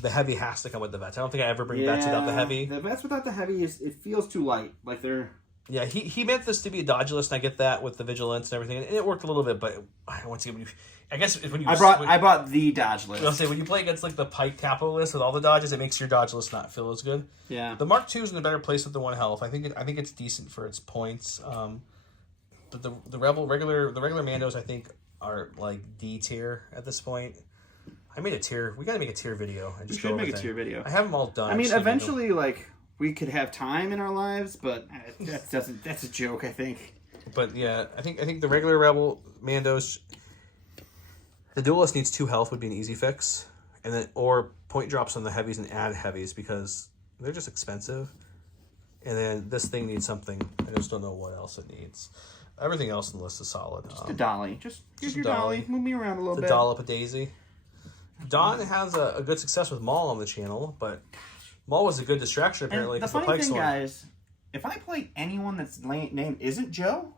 the heavy has to come with the vets. I don't think I ever bring vets without the heavy. The vets without the heavy it feels too light. Like they're. Yeah, he meant this to be a dodge list, and I get that with the vigilance and everything, and it worked a little bit. But once again, I guess when you I bought the dodge list. I'll say when you play against like the Pike capo list with all the dodges, it makes your dodge list not feel as good. Yeah. The Mark II is in a better place with the 1 health. I think it's decent for its points. But the regular Mandos I think are like D tier at this point. I made a tier. We got to make a tier video. We should make a tier video. I have them all done. I mean, eventually, like we could have time in our lives, but that's a joke, I think. But yeah, I think the regular Rebel Mandos, the duelist needs 2 health would be an easy fix, and then or point drops on the heavies and add heavies because they're just expensive. And then this thing needs something. I just don't know what else it needs. Everything else in the list is solid. Just a dolly. Just just your a dolly. dolly. Move me around a little The bit. dollop of Daisy. Don has a good success with Maul on the channel, but Maul was a good distraction apparently. And the 'cause funny Pike's thing, one. guys, if I play anyone that's name isn't Joe,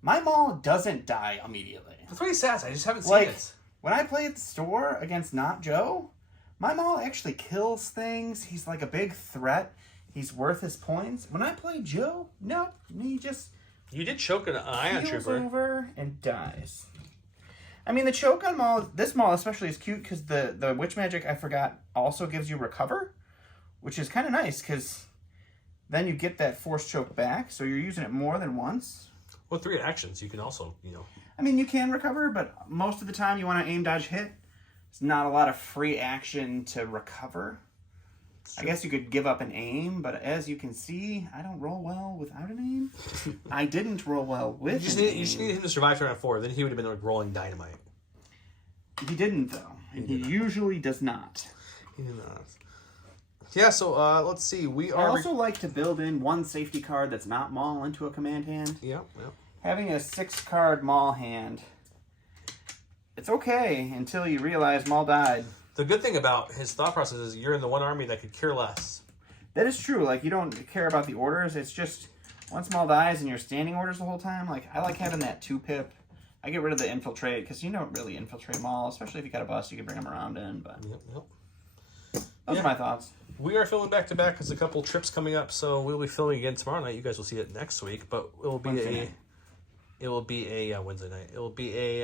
my Maul doesn't die immediately. That's what he says. I just haven't seen Like, it. when I play at the store against not Joe, my Maul actually kills things. He's like a big threat. He's worth his points. When I play Joe, nope, he just You did choke an Ion keels Trooper. over and dies. I mean, the choke on Maul, this Maul especially is cute because the Witch Magic, I forgot, also gives you recover, which is kind of nice because then you get that force choke back, so you're using it more than once. Well, 3 actions. You can also, you know. I mean, you can recover, but most of the time you want to aim, dodge, hit. It's not a lot of free action to recover. I guess you could give up an aim, but as you can see, I don't roll well without an aim. I didn't roll well with You just, an need, aim. you just needed him to survive to round 4. Then he would have been like rolling dynamite. He didn't, though. And he usually does not. He did not. Yeah, so let's see. We I are. also like to build in one safety card that's not Maul into a command hand. Yep, yep. Having a 6-card Maul hand, it's okay until you realize Maul died. The good thing about his thought process is you're in the one army that could care less. That is true. Like, you don't care about the orders. It's just, once Maul dies and you're standing orders the whole time, like, I like having that 2-pip. I get rid of the infiltrate, because you don't really infiltrate Maul, especially if you got a bus you can bring him around in, but Yep. those are my thoughts. We are filming back to back. There's a couple trips coming up, so we'll be filming again tomorrow night. You guys will see it next week, but it will be a Wednesday night. It will be a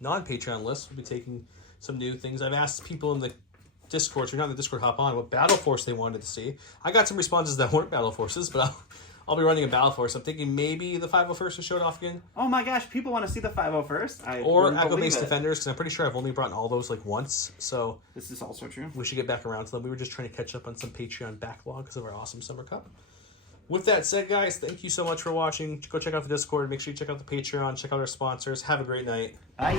non-Patreon list. We'll be taking some new things. I've asked people in the Discord, if you're not in the Discord, hop on, what Battle Force they wanted to see. I got some responses that weren't Battle Forces, but I'll be running a Battle Force. I'm thinking maybe the 501st will show it off again. Oh my gosh, people want to see the 501st? Or Echo-based Defenders, because I'm pretty sure I've only brought all those like once, so This is also true. we should get back around to them. We were just trying to catch up on some Patreon backlog because of our awesome Summer Cup. With that said, guys, thank you so much for watching. Go check out the Discord. Make sure you check out the Patreon. Check out our sponsors. Have a great night. Bye.